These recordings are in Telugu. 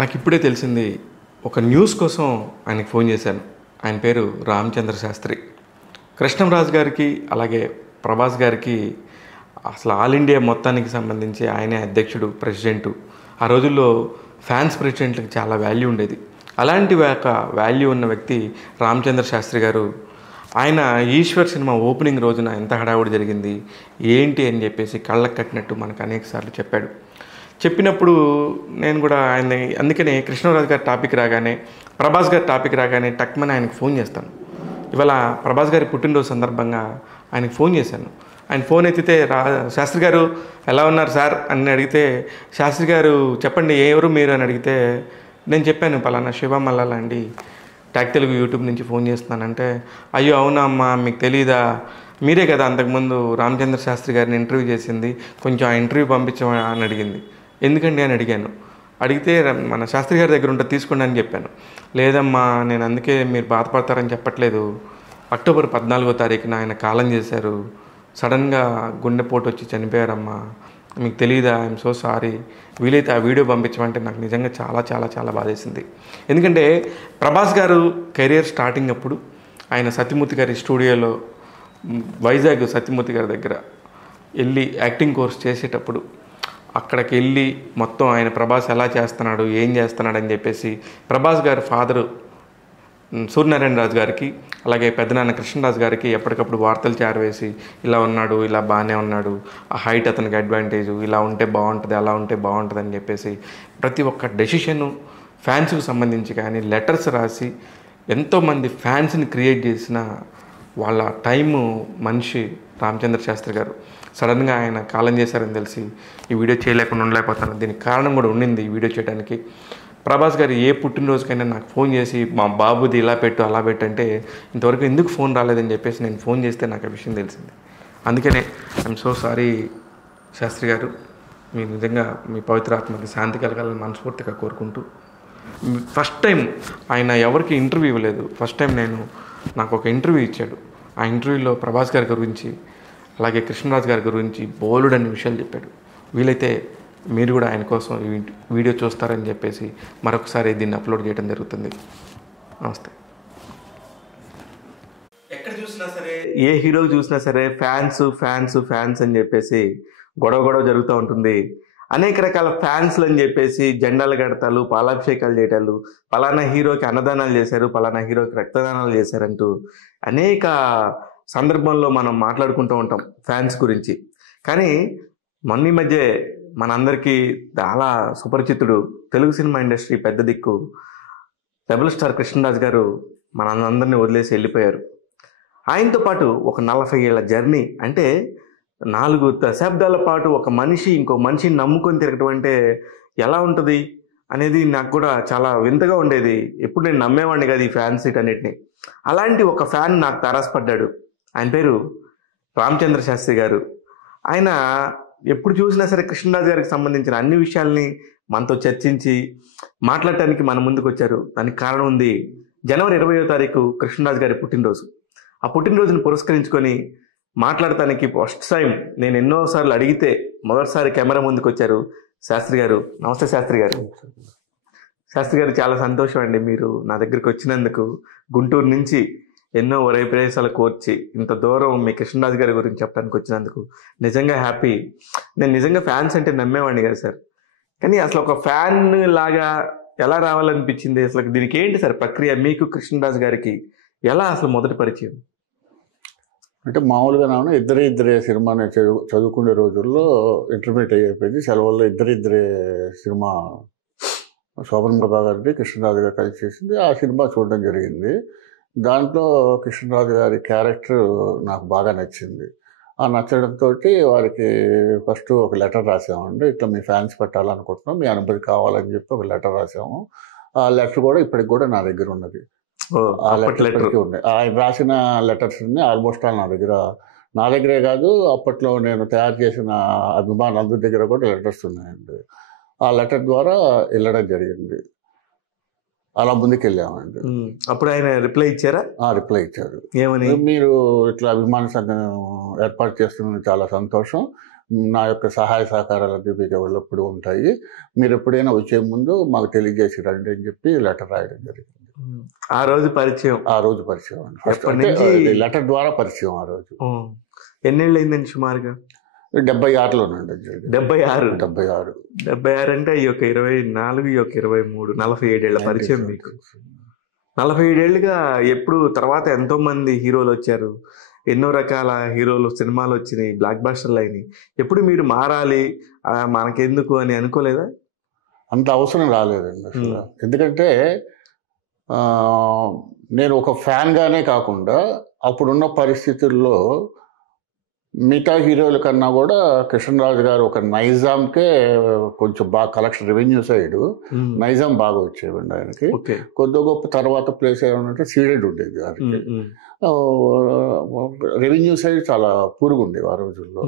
నాకు ఇప్పుడే తెలిసింది. ఒక న్యూస్ కోసం ఆయనకి ఫోన్ చేశాను. ఆయన పేరు రామచంద్ర శాస్త్రి. కృష్ణంరాజు గారికి అలాగే ప్రభాస్ గారికి అసలు ఆల్ ఇండియా మొత్తానికి సంబంధించి ఆయనే అధ్యక్షుడు, ప్రెసిడెంటు. ఆ రోజుల్లో ఫ్యాన్స్ ప్రెసిడెంట్లకు చాలా వాల్యూ ఉండేది. అలాంటి ఒక వాల్యూ ఉన్న వ్యక్తి రామచంద్ర శాస్త్రి గారు. ఆయన ఈశ్వర్ సినిమా ఓపెనింగ్ రోజున ఎంత హడావుడి జరిగింది ఏంటి అని చెప్పేసి కళ్ళకు కట్టినట్టు మనకు అనేక సార్లు చెప్పాడు. చెప్పినప్పుడు నేను కూడా ఆయన అందుకనే కృష్ణరాజు గారి టాపిక్ రాగానే, ప్రభాస్ గారి టాపిక్ రాగానే టక్మని ఆయనకు ఫోన్ చేస్తాను. ఇవాళ ప్రభాస్ గారి పుట్టినరోజు సందర్భంగా ఆయనకు ఫోన్ చేశాను. ఆయన ఫోన్ ఎత్తితే శాస్త్రి గారు ఎలా ఉన్నారు సార్ అని అడిగితే, శాస్త్రి గారు చెప్పండి ఎవరు మీరు అని అడిగితే నేను చెప్పాను పలానా శివ మల్లాల అండి, ట్యాక్ తెలుగు యూట్యూబ్ నుంచి ఫోన్ చేస్తున్నానంటే, అయ్యో అవునా అమ్మా మీకు తెలీదా, మీరే కదా అంతకుముందు రామచంద్ర శాస్త్రి గారిని ఇంటర్వ్యూ చేసింది, కొంచెం ఆ ఇంటర్వ్యూ పంపించమని అని అడిగింది. ఎందుకండి అని అడిగాను. అడిగితే మన శాస్త్రి గారి దగ్గర ఉంటే తీసుకోండి అని చెప్పాను. లేదమ్మా నేను అందుకే మీరు బాధపడతారని చెప్పట్లేదు, అక్టోబర్ 14వ తారీఖున ఆయన కాలం చేశారు, సడన్గా గుండెపోటు వచ్చి చనిపోయారమ్మా, మీకు తెలియదా, ఐఎమ్ సో సారీ, వీలైతే ఆ వీడియో పంపించమంటే నాకు నిజంగా చాలా చాలా చాలా బాధేసింది. ఎందుకంటే ప్రభాస్ గారు కెరియర్ స్టార్టింగ్ అప్పుడు ఆయన సత్యమూర్తి గారి స్టూడియోలో వైజాగ్ సత్యమూర్తి గారి దగ్గర వెళ్ళి యాక్టింగ్ కోర్స్ చేసేటప్పుడు అక్కడికి వెళ్ళి మొత్తం ఆయన ప్రభాస్ ఎలా చేస్తున్నాడు ఏం చేస్తున్నాడు అని చెప్పేసి ప్రభాస్ గారి ఫాదరు సూర్యనారాయణ రాజు గారికి అలాగే పెద్దనాన్న కృష్ణరాజు గారికి ఎప్పటికప్పుడు వార్తలు చేరవేసి ఇలా ఉన్నాడు, ఇలా బాగానే ఉన్నాడు, ఆ హైట్ అతనికి అడ్వాంటేజు, ఇలా ఉంటే బాగుంటుంది, అలా ఉంటే బాగుంటుంది అని చెప్పేసి ప్రతి ఒక్క డెసిషను ఫ్యాన్స్కి సంబంధించి కానీ లెటర్స్ రాసి ఎంతోమంది ఫ్యాన్స్ని క్రియేట్ చేసిన వాళ్ళ టైము మనిషి రామచంద్ర శాస్త్రి గారు. సడన్గా ఆయన కాలం చేశారని తెలిసి ఈ వీడియో చేయలేకుండా ఉండలేకపోతాను. దీనికి కారణం కూడా ఉండింది ఈ వీడియో చేయడానికి. ప్రభాస్ గారు ఏ పుట్టినరోజుకైనా నాకు ఫోన్ చేసి మా బాబుది ఇలా పెట్టు అలా పెట్టు అంటే ఇంతవరకు ఎందుకు ఫోన్ రాలేదని చెప్పేసి నేను ఫోన్ చేస్తే నాకు ఆ విషయం తెలిసింది. అందుకనే ఐఎమ్ సో సారీ శాస్త్రి గారు, మీరు నిజంగా మీ పవిత్ర ఆత్మకి శాంతి కలగాలని మనస్ఫూర్తిగా కోరుకుంటూ, ఫస్ట్ టైం ఆయన ఎవరికి ఇంటర్వ్యూ ఇవ్వలేదు, ఫస్ట్ టైం నాకు ఒక ఇంటర్వ్యూ ఇచ్చాడు. ఆ ఇంటర్వ్యూలో ప్రభాస్ గారి గురించి అలాగే కృష్ణరాజు గారి గురించి బోలుడని విషయాలు చెప్పాడు. వీలైతే మీరు కూడా ఆయన కోసం ఈ వీడియో చూస్తారని చెప్పేసి మరొకసారి దీన్ని అప్లోడ్ చేయడం జరుగుతుంది. నమస్తే. ఎక్కడ చూసినా సరే, ఏ హీరోకి చూసినా సరే ఫ్యాన్స్ ఫ్యాన్స్ ఫ్యాన్స్ అని చెప్పేసి గొడవ జరుగుతూ ఉంటుంది. అనేక రకాల ఫ్యాన్స్లు అని చెప్పేసి జెండాలు కడతాలు, పాలాభిషేకాలు చేయటాలు, పలానా హీరోకి అన్నదానాలు చేశారు, పలానా హీరోకి రక్తదానాలు చేశారంటూ అనేక సందర్భంలో మనం మాట్లాడుకుంటూ ఉంటాం ఫ్యాన్స్ గురించి. కానీ మొన్న ఈ మధ్య మనందరికీ చాలా సుపరిచితుడు, తెలుగు సినిమా ఇండస్ట్రీ పెద్ద దిక్కు రెబల్ స్టార్ కృష్ణరాజు గారు మనందరినీ వదిలేసి వెళ్ళిపోయారు. ఆయనతో పాటు ఒక 40 ఏళ్ల జర్నీ, అంటే 4 దశాబ్దాల పాటు ఒక మనిషి ఇంకో మనిషిని నమ్ముకొని తిరగటం అంటే ఎలా ఉంటుంది అనేది నాకు కూడా చాలా వింతగా ఉండేది. ఎప్పుడు నేను నమ్మేవాడిని కాదు ఈ ఫ్యాన్స్ అన్నిటిని. అలాంటి ఒక ఫ్యాన్ నాకు తారసపడ్డాడు. ఆయన పేరు రామచంద్ర శాస్త్రి గారు. ఆయన ఎప్పుడు చూసినా సరే కృష్ణరాజు గారికి సంబంధించిన అన్ని విషయాల్ని మనతో చర్చించి మాట్లాడటానికి మన ముందుకు వచ్చారు. దానికి కారణం ఉంది, జనవరి 20వ తారీఖు కృష్ణరాజు గారి పుట్టినరోజు. ఆ పుట్టినరోజును పురస్కరించుకొని మాట్లాడటానికి ఫస్ట్ టైం నేను ఎన్నోసార్లు అడిగితే మొదటిసారి కెమెరా ముందుకు వచ్చారు శాస్త్రి గారు. నమస్తే శాస్త్రి గారు. శాస్త్రి గారు, చాలా సంతోషం అండి మీరు నా దగ్గరికి వచ్చినందుకు. గుంటూరు నుంచి ఎన్నో ప్రదేశాలు కోర్చి ఇంత దూరం మీ కృష్ణరాజు గారి గురించి చెప్పడానికి వచ్చినందుకు నిజంగా హ్యాపీ. నేను నిజంగా ఫ్యాన్స్ అంటే నమ్మేవాడిని కదా సార్, కానీ అసలు ఒక ఫ్యాన్ లాగా ఎలా రావాలనిపించింది, అసలు దీనికి ఏంటి సార్ ప్రక్రియ, మీకు కృష్ణరాజు గారికి ఎలా అసలు మొదటి పరిచయం? అంటే మామూలుగా నాన్న ఇద్దరే సినిమాని చదువుకునే రోజుల్లో ఇంటర్మీడియట్ అయిపోయింది. సెలవుల్లో ఇద్దరే సినిమా శోభన్ ప్రభా గారిది కృష్ణరాజు గారు కలిసి చేసింది. ఆ సినిమా చూడడం జరిగింది. దాంట్లో కృష్ణరాజు గారి క్యారెక్టర్ నాకు బాగా నచ్చింది. ఆ నచ్చడంతో వారికి ఫస్ట్ ఒక లెటర్ రాసామండి, ఇట్లా మీ ఫ్యాన్స్ పెట్టాలనుకుంటున్నాం, మీ అనుమతి కావాలని చెప్పి ఒక లెటర్ రాసాము. ఆ లెటర్ కూడా ఇప్పటికి కూడా నా దగ్గర ఉన్నది. ఆ లెటర్ ఉన్నాయి. ఆయన రాసిన లెటర్స్ ఆల్మోస్ట్ ఆల్ నా దగ్గరే కాదు, అప్పట్లో నేను తయారు చేసిన అభిమానులందరి దగ్గర కూడా లెటర్స్ ఉన్నాయండి. ఆ లెటర్ ద్వారా వెళ్ళడం జరిగింది. అలా ముందుకు వెళ్ళామండి. అప్పుడు ఆయన రిప్లై ఇచ్చారా? రిప్లై ఇచ్చారు. ఏమని? మీరు ఇట్లా అభిమాన సంఘం ఏర్పాటు చేస్తున్న చాలా సంతోషం, నా యొక్క సహాయ సహకారాలన్నీ మీకు ఎల్లప్పుడూ ఉంటాయి, మీరు ఎప్పుడైనా వచ్చే ముందు మాకు తెలియజేసి రండి అని చెప్పి లెటర్ రాయడం జరిగింది. ఆ రోజు పరిచయం అండి. ఫస్ట్ అంటే లెటర్ ద్వారా పరిచయం. ఆ రోజు ఎన్నేళ్ళు అయిందండి సుమారుగా? 76లోనండి. 76 అంటే ఈ యొక్క 24, ఈ యొక్క 23, 47 ఏళ్ల పరిచయం మీకు. 47 ఏళ్ళుగా ఎప్పుడు తర్వాత ఎంతో మంది హీరోలు వచ్చారు, ఎన్నో రకాల హీరోలు సినిమాలు వచ్చినాయి, బ్లాక్ బాస్టర్లు అయినాయి. ఎప్పుడు మీరు మారాలి మనకెందుకు అని అనుకోలేదా? అంత అవసరం రాలేదండి అసలు. ఎందుకంటే నేను ఒక ఫ్యాన్గానే కాకుండా అప్పుడున్న పరిస్థితుల్లో మిగతా హీరోల కన్నా కూడా కృష్ణరాజు గారు ఒక నైజాంకే కొంచెం బాగా కలెక్షన్, రెవెన్యూ సైడ్ నైజాం బాగా వచ్చేవండి ఆయనకి. కొద్ది గొప్ప తర్వాత ప్లేస్ ఏమంటే సీడెడ్ ఉండేది దానికి. రెవెన్యూ సైడ్ చాలా పూరుగా ఉండేవి ఆ రోజుల్లో.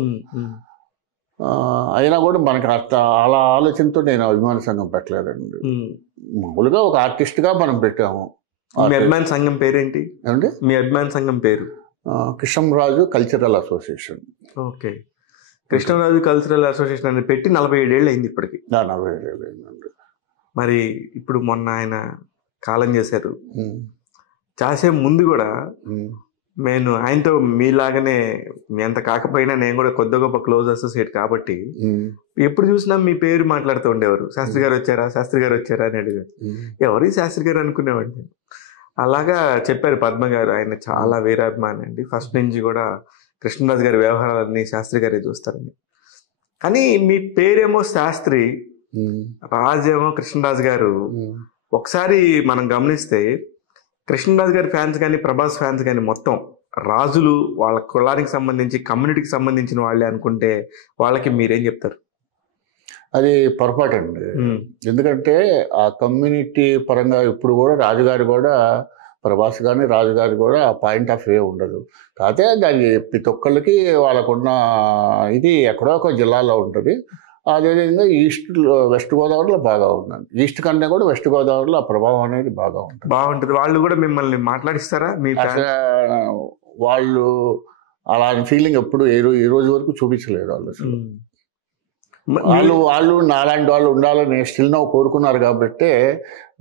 అయినా కూడా మనకి అలా ఆలోచనతో నేను అభిమాన సంఘం పెట్టలేదండి. మామూలుగా ఒక ఆర్టిస్ట్గా మనం పెట్టాము. మీ అభిమాన సంఘం పేరేంటి అంటే? మీ అభిమాన సంఘం పేరు Krishnaraju cultural association. Okay, Krishnaraju cultural association అని పెట్టి 47 ఏళ్ళు అయింది ఇప్పటికి. 47 ఏళ్ళు అయిందండి. మరి ఇప్పుడు మొన్న ఆయన కాలం చేశారు. చేసే ముందు కూడా నేను ఆయనతో మీలాగానే, మీ అంత కాకపోయినా నేను కూడా కొద్ది గొప్ప క్లోజ్ అసోసియేట్ కాబట్టి ఎప్పుడు చూసినా మీ పేరు మాట్లాడుతూ ఉండేవారు. శాస్త్రి గారు వచ్చారా, శాస్త్రి గారు వచ్చారా అని అడిగారు. ఎవరి శాస్త్రి గారు అనుకునేవాడిని. అలాగా చెప్పారు పద్మ గారు, ఆయన చాలా వీరాభిమాని అండి, ఫస్ట్ నుంచి కూడా కృష్ణరాజు గారి వ్యవహారాలన్నీ శాస్త్రి గారే చూస్తారని. కానీ మీ పేరేమో శాస్త్రి, రాజేమో కృష్ణరాజు గారు. ఒకసారి మనం గమనిస్తే కృష్ణరాజు గారి ఫ్యాన్స్ కానీ ప్రభాస్ ఫ్యాన్స్ కానీ మొత్తం రాజులు, వాళ్ళ కులానికి సంబంధించి కమ్యూనిటీకి సంబంధించిన వాళ్ళే అనుకుంటే వాళ్ళకి మీరేం చెప్తారు? అది పొరపాటు అండి. ఎందుకంటే ఆ కమ్యూనిటీ పరంగా ఇప్పుడు కూడా రాజుగారి కూడా, ప్రభాస్ కానీ రాజుగారి కూడా ఆ పాయింట్ ఆఫ్ వ్యూ ఉండదు. కాకపోతే దాన్ని ప్రతి ఒక్కళ్ళకి వాళ్ళకున్న ఇది ఎక్కడో ఒక జిల్లాలో ఉంటుంది. అదేవిధంగా వెస్ట్ గోదావరిలో బాగా ఉందండి. ఈస్ట్ కన్నా కూడా వెస్ట్ గోదావరిలో ఆ ప్రభావం అనేది బాగుంటుంది. వాళ్ళు కూడా మిమ్మల్ని మాట్లాడిస్తారా? వాళ్ళు అలాంటి ఫీలింగ్ ఎప్పుడు ఈ రోజు వరకు చూపించలేదు వాళ్ళు. వాళ్ళు నాలాంటి వాళ్ళు ఉండాలని స్టిల్ నౌ కోరుకున్నారు కాబట్టి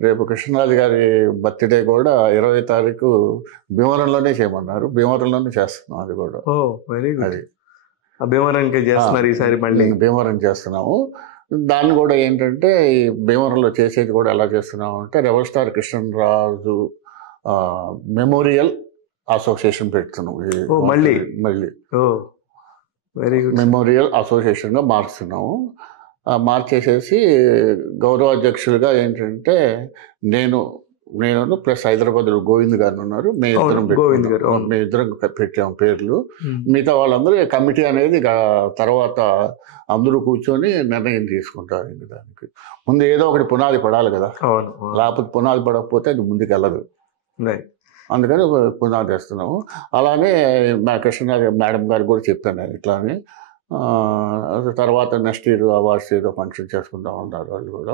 రేపు కృష్ణరాజు గారి బర్త్డే కూడా 20వ తారీఖు భీమవరంలోనే చేయమన్నారు. భీమవరంలోనే చేస్తున్నాం. అది కూడా భీమవరం చేస్తున్నాము. దాన్ని కూడా ఏంటంటే ఈ భీమవరంలో చేసేది కూడా ఎలా చేస్తున్నాము అంటే rebel star Krishnaraju memorial association పెడుతున్నాం. మళ్ళీ మెమోరియల్ అసోసియేషన్గా మార్చుతున్నాము. మార్చేసేసి గౌరవాధ్యక్షులుగా ఏంటంటే నేను ప్లస్ హైదరాబాద్లో గోవింద్ గారు ఉన్నారు. మేమిద్దరం పెట్టాము పేర్లు. మిగతా వాళ్ళందరూ కమిటీ అనేది తర్వాత అందరూ కూర్చొని నిర్ణయం తీసుకుంటారు. దానికి ముందు ఏదో ఒకటి పునాది పడాలి కదా, లేకపోతే పునాది పడకపోతే అది ముందుకు వెళ్ళదు. అందుకని పునాది వేస్తున్నాము. అలానే మా కృష్ణరాజు మేడం గారికి కూడా చెప్పాను నేను ఇట్లానే. తర్వాత నెక్స్ట్ ఇయర్ అవార్డ్స్ ఏదో ఫంక్షన్ చేసుకుంటా ఉన్నారు వాళ్ళు కూడా.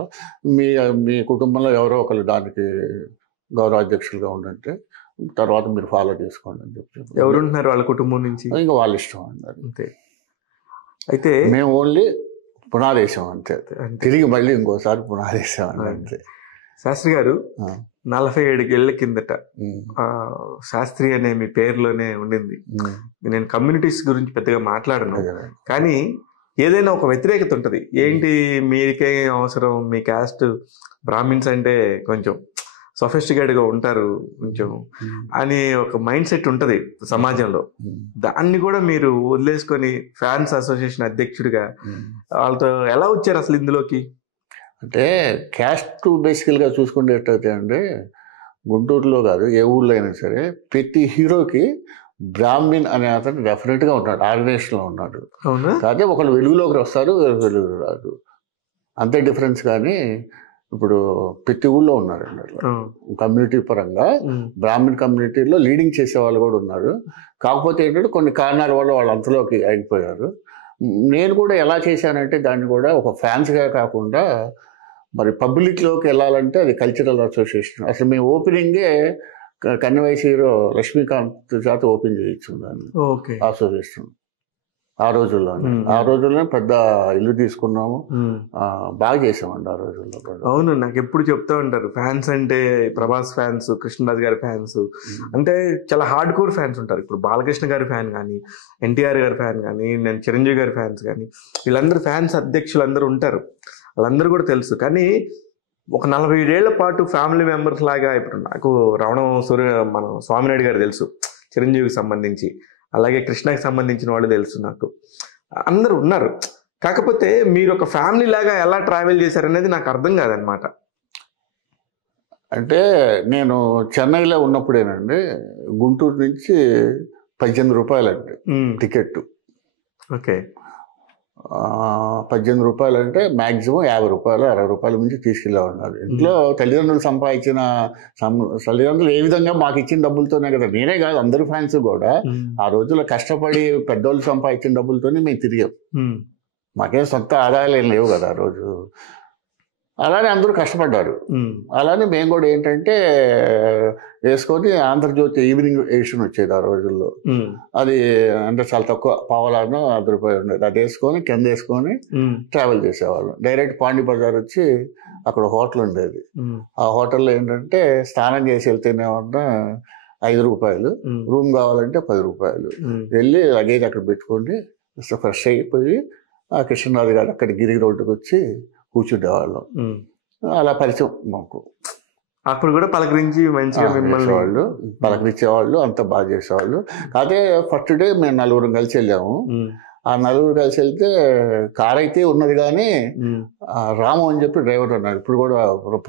మీ కుటుంబంలో ఎవరో ఒకరు దానికి గౌరవాధ్యక్షులుగా ఉండంటే తర్వాత మీరు ఫాలో చేసుకోండి అని చెప్పి. ఎవరుంటున్నారు వాళ్ళ కుటుంబం నుంచి? ఇంకా వాళ్ళ ఇష్టం అన్నారు. అంతే. అయితే మేము ఓన్లీ పునాదేశం అంతే, తిరిగి మళ్ళీ ఇంకోసారి పునాదేశం అంతే. శాస్త్రి గారు 47 ఏళ్ల కిందట శాస్త్రి అనే మీ పేరులోనే ఉండింది. నేను కమ్యూనిటీస్ గురించి పెద్దగా మాట్లాడను, కానీ ఏదైనా ఒక వ్యతిరేకత ఉంటుంది. ఏంటి మీకే అవసరం, మీ క్యాస్ట్ బ్రాహ్మిన్స్ అంటే కొంచెం సొఫిస్టికేట్గా ఉంటారు కొంచెం అని ఒక మైండ్ సెట్ ఉంటుంది సమాజంలో. దాన్ని కూడా మీరు వదిలేసుకొని ఫ్యాన్స్ అసోసియేషన్ అధ్యక్షుడిగా వాళ్ళతో ఎలా వచ్చారు అసలు ఇందులోకి? అంటే క్యాస్ట్ బేసికల్గా చూసుకునేటైతే అంటే గుంటూరులో కాదు ఏ ఊళ్ళో అయినా సరే ప్రతి హీరోకి బ్రాహ్మిన్ అనే అతను డెఫినెట్గా ఉంటాడు, ఆర్గనైజేషన్లో ఉన్నాడు. కాకపోతే ఒకళ్ళు వెలుగులోకి వస్తారు, వెలుగు రాదు, అంతే డిఫరెన్స్. కానీ ఇప్పుడు ప్రతి ఊళ్ళో ఉన్నారండి అట్లా కమ్యూనిటీ పరంగా. బ్రాహ్మిన్ కమ్యూనిటీలో లీడింగ్ చేసే వాళ్ళు కూడా ఉన్నారు. కాకపోతే ఏంటంటే కొన్ని కారణాల వల్ల వాళ్ళు అంతలోకి అయిపోయారు. నేను కూడా ఎలా చేశానంటే దాన్ని కూడా ఒక ఫ్యాన్స్గా కాకుండా మరి పబ్లిక్లోకి వెళ్ళాలంటే అది కల్చరల్ అసోసియేషన్. అసలు మేము ఓపెనింగే కన్నవయసు హీరో లక్ష్మీకాంత్ చేత ఓపెన్ చేయించున్నాను అసోసియేషన్. ఆ రోజుల్లోనే పెద్ద ఇల్లు తీసుకున్నాము, బాగా చేసామండి ఆ రోజుల్లో. అవును, నాకు ఎప్పుడు చెప్తా ఉంటారు ఫ్యాన్స్ అంటే ప్రభాస్ ఫ్యాన్స్, కృష్ణరాజు గారి ఫ్యాన్స్ అంటే చాలా హార్డ్ కోర్ ఫ్యాన్స్ ఉంటారు. ఇప్పుడు బాలకృష్ణ గారి ఫ్యాన్ కానీ, ఎన్టీఆర్ గారి ఫ్యాన్ కానీ, నేను చిరంజీవి గారి ఫ్యాన్స్ కానీ, వీళ్ళందరూ ఫ్యాన్స్ అధ్యక్షులు అందరూ ఉంటారు, వాళ్ళందరూ కూడా తెలుసు. కానీ ఒక 45 ఏళ్ల పాటు ఫ్యామిలీ మెంబర్స్ లాగా, ఇప్పుడు నాకు మన స్వామినాయుడు గారు తెలుసు చిరంజీవికి సంబంధించి, అలాగే కృష్ణకి సంబంధించిన వాళ్ళు తెలుసు, నాకు అందరూ ఉన్నారు. కాకపోతే మీరు ఒక ఫ్యామిలీ లాగా ఎలా ట్రావెల్ చేశారనేది నాకు అర్థం కాదనమాట. అంటే నేను చెన్నైలో ఉన్నప్పుడేనండి, గుంటూరు నుంచి 18 రూపాయలండి టికెట్. ఓకే, 18 రూపాయలు అంటే మ్యాక్సిమం 50 రూపాయలు 60 రూపాయల నుంచి తీసుకెళ్ళే ఉండాలి. ఇంట్లో తల్లిదండ్రులు సంపాదించిన తల్లిదండ్రులు ఏ విధంగా మాకు ఇచ్చిన డబ్బులతోనే కదా, నేనే కాదు అందరు ఫ్యాన్స్ కూడా ఆ రోజుల్లో కష్టపడి పెద్దోళ్ళు సంపాదించిన డబ్బులతోనే మేము తిరిగాం. మాకేం సొంత ఆదాయాలు ఏం లేవు కదా ఆ రోజు. అలానే అందరూ కష్టపడ్డారు. అలానే మేము కూడా ఏంటంటే వేసుకొని ఆంధ్రజ్యోతి ఈవినింగ్ ఎడిషన్ వచ్చేది ఆ రోజుల్లో. అది అంటే చాలా తక్కువ, పావలాను ₹100 ఉండేది. అది వేసుకొని కింద వేసుకొని ట్రావెల్ చేసేవాళ్ళం. డైరెక్ట్ పాండి బజార్ వచ్చి అక్కడ హోటల్ ఉండేది. ఆ హోటల్లో ఏంటంటే స్నానం చేసి వెళ్తేనేమన్నా ₹5, రూమ్ కావాలంటే ₹10. వెళ్ళి లగేజ్ అక్కడ పెట్టుకొని ఫ్రెష్ అయిపోయి ఆ కృష్ణరాజు గారు అక్కడ గిరి రోడ్డుకి వచ్చి కూర్చుండేవాళ్ళం. అలా పరిచయం మాకు. అప్పుడు కూడా పలకరించి మంచిగా వాళ్ళు పలకరించేవాళ్ళు, అంతా బాగా చేసేవాళ్ళు. అదే ఫస్ట్ డే మేము 4 కలిసి వెళ్ళాము. ఆ 4 కలిసి వెళ్తే కార్ అయితే ఉన్నది కానీ రాము అని చెప్పి డ్రైవర్ ఉన్నాడు. ఇప్పుడు కూడా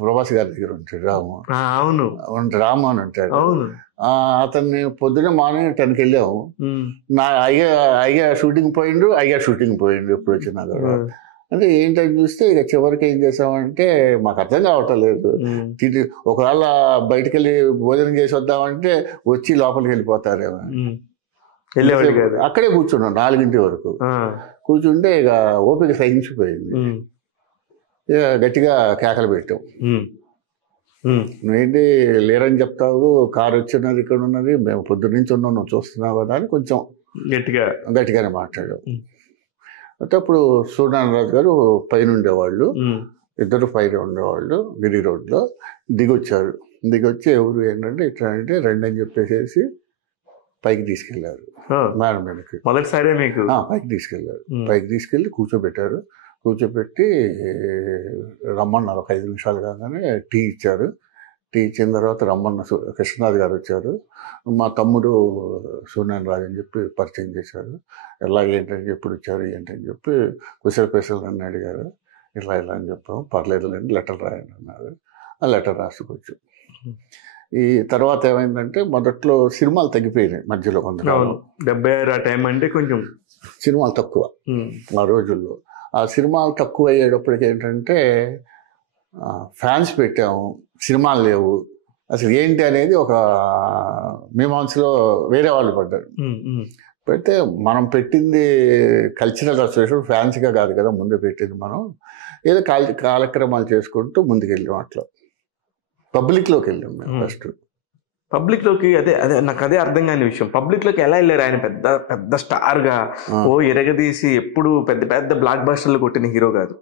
ప్రభాస్ గారి దగ్గర ఉంటాడు రాము. అవును, రాము అని ఉంటాడు. అతన్ని పొద్దునే మార్నింగ్ 10కి వెళ్ళాము. అయ్యా షూటింగ్ పోయిండు ఎప్పుడు వచ్చినా కూడా. అంటే ఏంటని చూస్తే ఇక చివరికి ఏం చేసామంటే మాకు అర్థం కావటం లేదు. ఒకవేళ బయటకు వెళ్ళి భోజనం చేసి వద్దామంటే వచ్చి లోపలికి వెళ్ళిపోతారేమో. అక్కడే కూర్చున్నాం 4 వరకు. కూర్చుంటే ఇక ఓపిక సహించిపోయింది. ఇక గట్టిగా కేకలు పెట్టాం. నువ్వేంటి లేరని చెప్తావు, కారు వచ్చినది ఇక్కడ ఉన్నది, మేము పొద్దున్న నుంచి ఉన్నాం, నువ్వు చూస్తున్నావు కదా అని కొంచెం గట్టిగానే మాట్లాడాం. అంటే అప్పుడు సూర్యనారాయణ గారు పైన ఉండేవాళ్ళు, ఇద్దరు పైన ఉండేవాళ్ళు. గిరి రోడ్లో దిగొచ్చారు. దిగొచ్చి ఎవరు ఏంటంటే ఇట్లా అంటే రండి అని చెప్పేసి పైకి తీసుకెళ్లారు. మేడం మీదకి మొదటిసారి మీకు పైకి తీసుకెళ్లారు. పైకి తీసుకెళ్ళి కూర్చోబెట్టారు. కూర్చోబెట్టి రమ్మన్నారు. ఒక 5 నిమిషాలు కాగానే టీ ఇచ్చారు. టీ ఇచ్చిన తర్వాత రమ్మన్న కృష్ణరాజు గారు వచ్చారు. మా తమ్ముడు సూర్యనారాయణ అని చెప్పి పరిచయం చేశారు. ఎలా ఏంటని ఎప్పుడు వచ్చారు ఏంటని చెప్పి కుశల నన్ను అడిగారు. ఇలా అని చెప్పాము. పర్లేదులేండి లెటర్ రాయండి అన్నారు. ఆ లెటర్ రాసుకొచ్చు. ఈ తర్వాత ఏమైందంటే మొదట్లో సినిమాలు తగ్గిపోయినాయి మధ్యలో. 76 ఆ టైం అంటే కొంచెం సినిమాలు తక్కువ ఆ రోజుల్లో. ఆ సినిమాలు తక్కువ అయ్యేటప్పటికి ఏంటంటే ఫ్యాన్స్ పెట్టాము, సినిమాలు లేవు, అసలు ఏంటి అనేది ఒక మీమాంసలో వేరే వాళ్ళు పడ్డారు. పెడితే మనం పెట్టింది కల్చరల్ అసోసియేషన్ ఫ్యాన్స్గా కాదు కదా ముందే పెట్టింది. మనం ఏదో కార్యక్రమాలు చేసుకుంటూ ముందుకెళ్ళాం. అట్లా పబ్లిక్లోకి వెళ్ళాం మేము ఫస్ట్. పబ్లిక్లోకి అదే నాకు అదే అర్థం కాని విషయం. పబ్లిక్లోకి ఎలా వెళ్ళారు? ఆయన పెద్ద పెద్ద స్టార్గా ఎరగదీసి ఎప్పుడు పెద్ద పెద్ద బ్లాక్ బస్టర్లు కొట్టిన హీరో కాదు.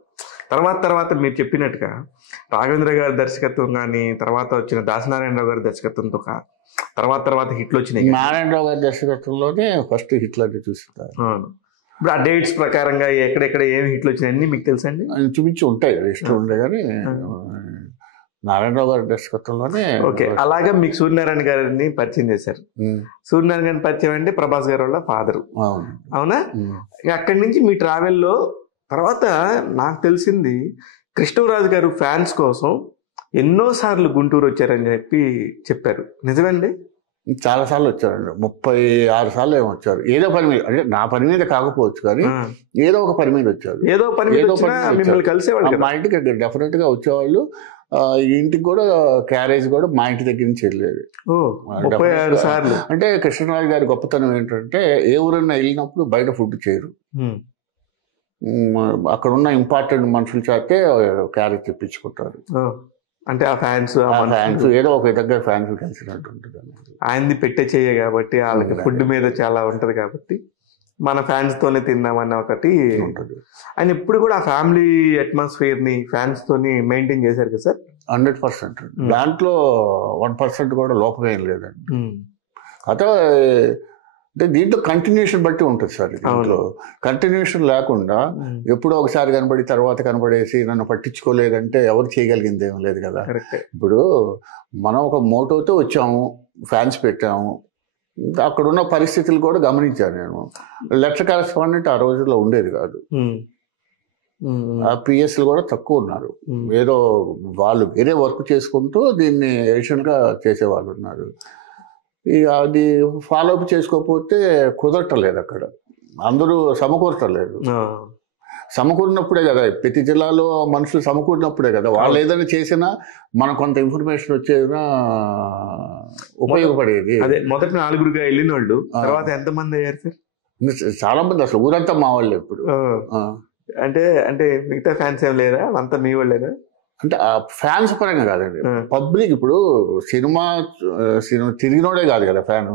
తర్వాత మీరు చెప్పినట్టుగా రాఘవేంద్ర గారి దర్శకత్వం కానీ, తర్వాత వచ్చిన దాసనారాయణరావు గారి దర్శకత్వంతో తర్వాత హిట్లు వచ్చినాయి. నారాయణరావు గారి దర్శకత్వంలోనే ఫస్ట్ హిట్లు అంటే చూస్తారు. ఇప్పుడు ఆ డేట్స్ ప్రకారంగా ఎక్కడెక్కడ ఏమి హిట్లు వచ్చినాయని మీకు తెలుసండి? చూపించి ఉంటాయి, లిస్టులు ఉంటాయి. కానీ నారాయణరావు గారి దర్శకత్వంలోనే. ఓకే, అలాగే మీకు సూర్యనారాయణ గారిని పరిచయం చేశారు. సూర్యనారాయణ గారిని పరిచయం అంటే ప్రభాస్ గారి వాళ్ళ ఫాదరు, అవునా? అక్కడి నుంచి మీ ట్రావెల్లో తర్వాత నాకు తెలిసింది కృష్ణరాజు గారు ఫ్యాన్స్ కోసం ఎన్నోసార్లు గుంటూరు వచ్చారని చెప్పారు. నిజమండి? చాలా సార్లు వచ్చారండి. 36 సార్లు ఏమో వచ్చారు. ఏదో పని మీద, అంటే నా పని మీద కాకపోవచ్చు కానీ ఏదో ఒక పని మీద వచ్చారు. ఏదో పని మీద మిమ్మల్ని కలిసేవాళ్ళు. మా ఇంటికి డెఫినెట్ గా వచ్చేవాళ్ళు. ఇంటికి కూడా క్యారేజ్ కూడా మా ఇంటి దగ్గర నుంచి వెళ్ళేది. 36 సార్లు. అంటే కృష్ణరాజు గారి గొప్పతనం ఏంటంటే ఏ ఊరన్నా వెళ్ళినప్పుడు బయట ఫుడ్ చేయరు. అక్కడ ఉన్న ఇంపార్టెంట్ మనుషుల చేతే క్యారేజ్ తెప్పించుకుంటారు. అంటే ఆ ఫ్యాన్స్ ఏదో ఒక దగ్గర ఫ్యాన్స్ కలిసినట్టు ఉంటుంది. ఆయనది పెట్టే చెయ్య కాబట్టి వాళ్ళకి ఫుడ్ మీద చాలా ఉంటది కాబట్టి మన ఫ్యాన్స్ తోనే తిన్నామన్న ఒకటి ఉంటుంది. ఆయన ఎప్పుడు కూడా ఆ ఫ్యామిలీ అట్మాస్ఫియర్ ని ఫ్యాన్స్ తోని మెయింటైన్ చేశారు కదా సార్. 100%. దాంట్లో 1% కూడా లోపం ఏం లేదండి. అయితే అంటే దీంట్లో కంటిన్యూషన్ బట్టి ఉంటుంది సార్. దీంట్లో కంటిన్యూషన్ లేకుండా ఎప్పుడో ఒకసారి కనబడి తర్వాత కనబడేసి నన్ను పట్టించుకోలేదంటే ఎవరు చేయగలిగింది ఏం లేదు కదా. ఇప్పుడు మనం ఒక మోటోతో వచ్చాము, ఫ్యాన్స్ పెట్టాము, అక్కడున్న పరిస్థితులు కూడా గమనించాను నేను. లెటర్ కరెస్పాండెంట్ ఆ రోజుల్లో ఉండేది కాదు. ఆ పిఎస్లు కూడా తక్కువ ఉన్నారు. ఏదో వాళ్ళు వేరే వర్క్ చేసుకుంటూ దీన్ని ఎడిషనల్గా చేసేవాళ్ళు ఉన్నారు. ఇక అది ఫాలో అప్ చేసుకోకపోతే కుదరటలేదు. అక్కడ అందరూ సమకూరటలేదు. సమకూరినప్పుడే కదా, ప్రతి జిల్లాలో మనుషులు సమకూరినప్పుడే కదా వాళ్ళు ఏదైనా చేసినా మనకు కొంత ఇన్ఫర్మేషన్ వచ్చేదా ఉపయోగపడేది. అదే మొదటి 4గురుగా వెళ్ళిన వాళ్ళు తర్వాత ఎంతమంది అయ్యారు సార్? చాలా మంది, అసలు ఊరంతా మా వాళ్ళు. ఇప్పుడు అంటే అంటే మిగతా ఫ్యాన్స్ ఏం లేదా, అంతా మీ వాళ్ళేనా? అంటే ఆ ఫ్యాన్స్ పరంగా కాదండి, పబ్లిక్. ఇప్పుడు సినిమా తిరిగినోడే కాదు కదా ఫ్యాన్,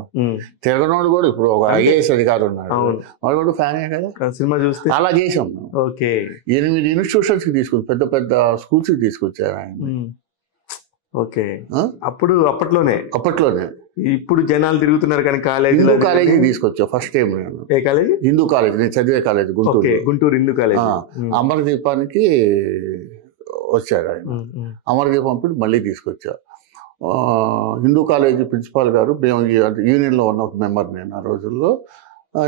తిరగనోడు కూడా. ఇప్పుడు ఒక ఐఏఎస్ అధికారి ఉన్నాడు, వాడు కూడా ఫ్యానే కదా. సినిమా చూస్తే అలా చేసాం. 8 ఇన్స్టిట్యూషన్స్ కి తీసుకొచ్చి, పెద్ద పెద్ద స్కూల్స్ కి తీసుకొచ్చారు ఆయన. ఓకే, అప్పట్లోనే ఇప్పుడు జనాలు తిరుగుతున్నారు కానీ కాలేజీ తీసుకొచ్చా ఫస్ట్ టైం నేను. ఏ కాలేజ్? హిందూ కాలేజ్. నేను చదివే కాలేజ్ గుంటూరు హిందూ కాలేజ్. అమరదీపానికి వచ్చారు ఆయన. అమరదీపం అప్పుడు మళ్ళీ తీసుకొచ్చా. హిందూ కాలేజీ ప్రిన్సిపాల్ గారు, మేము యూనియన్లో ఉన్న ఒక మెంబర్ నేను ఆ రోజుల్లో,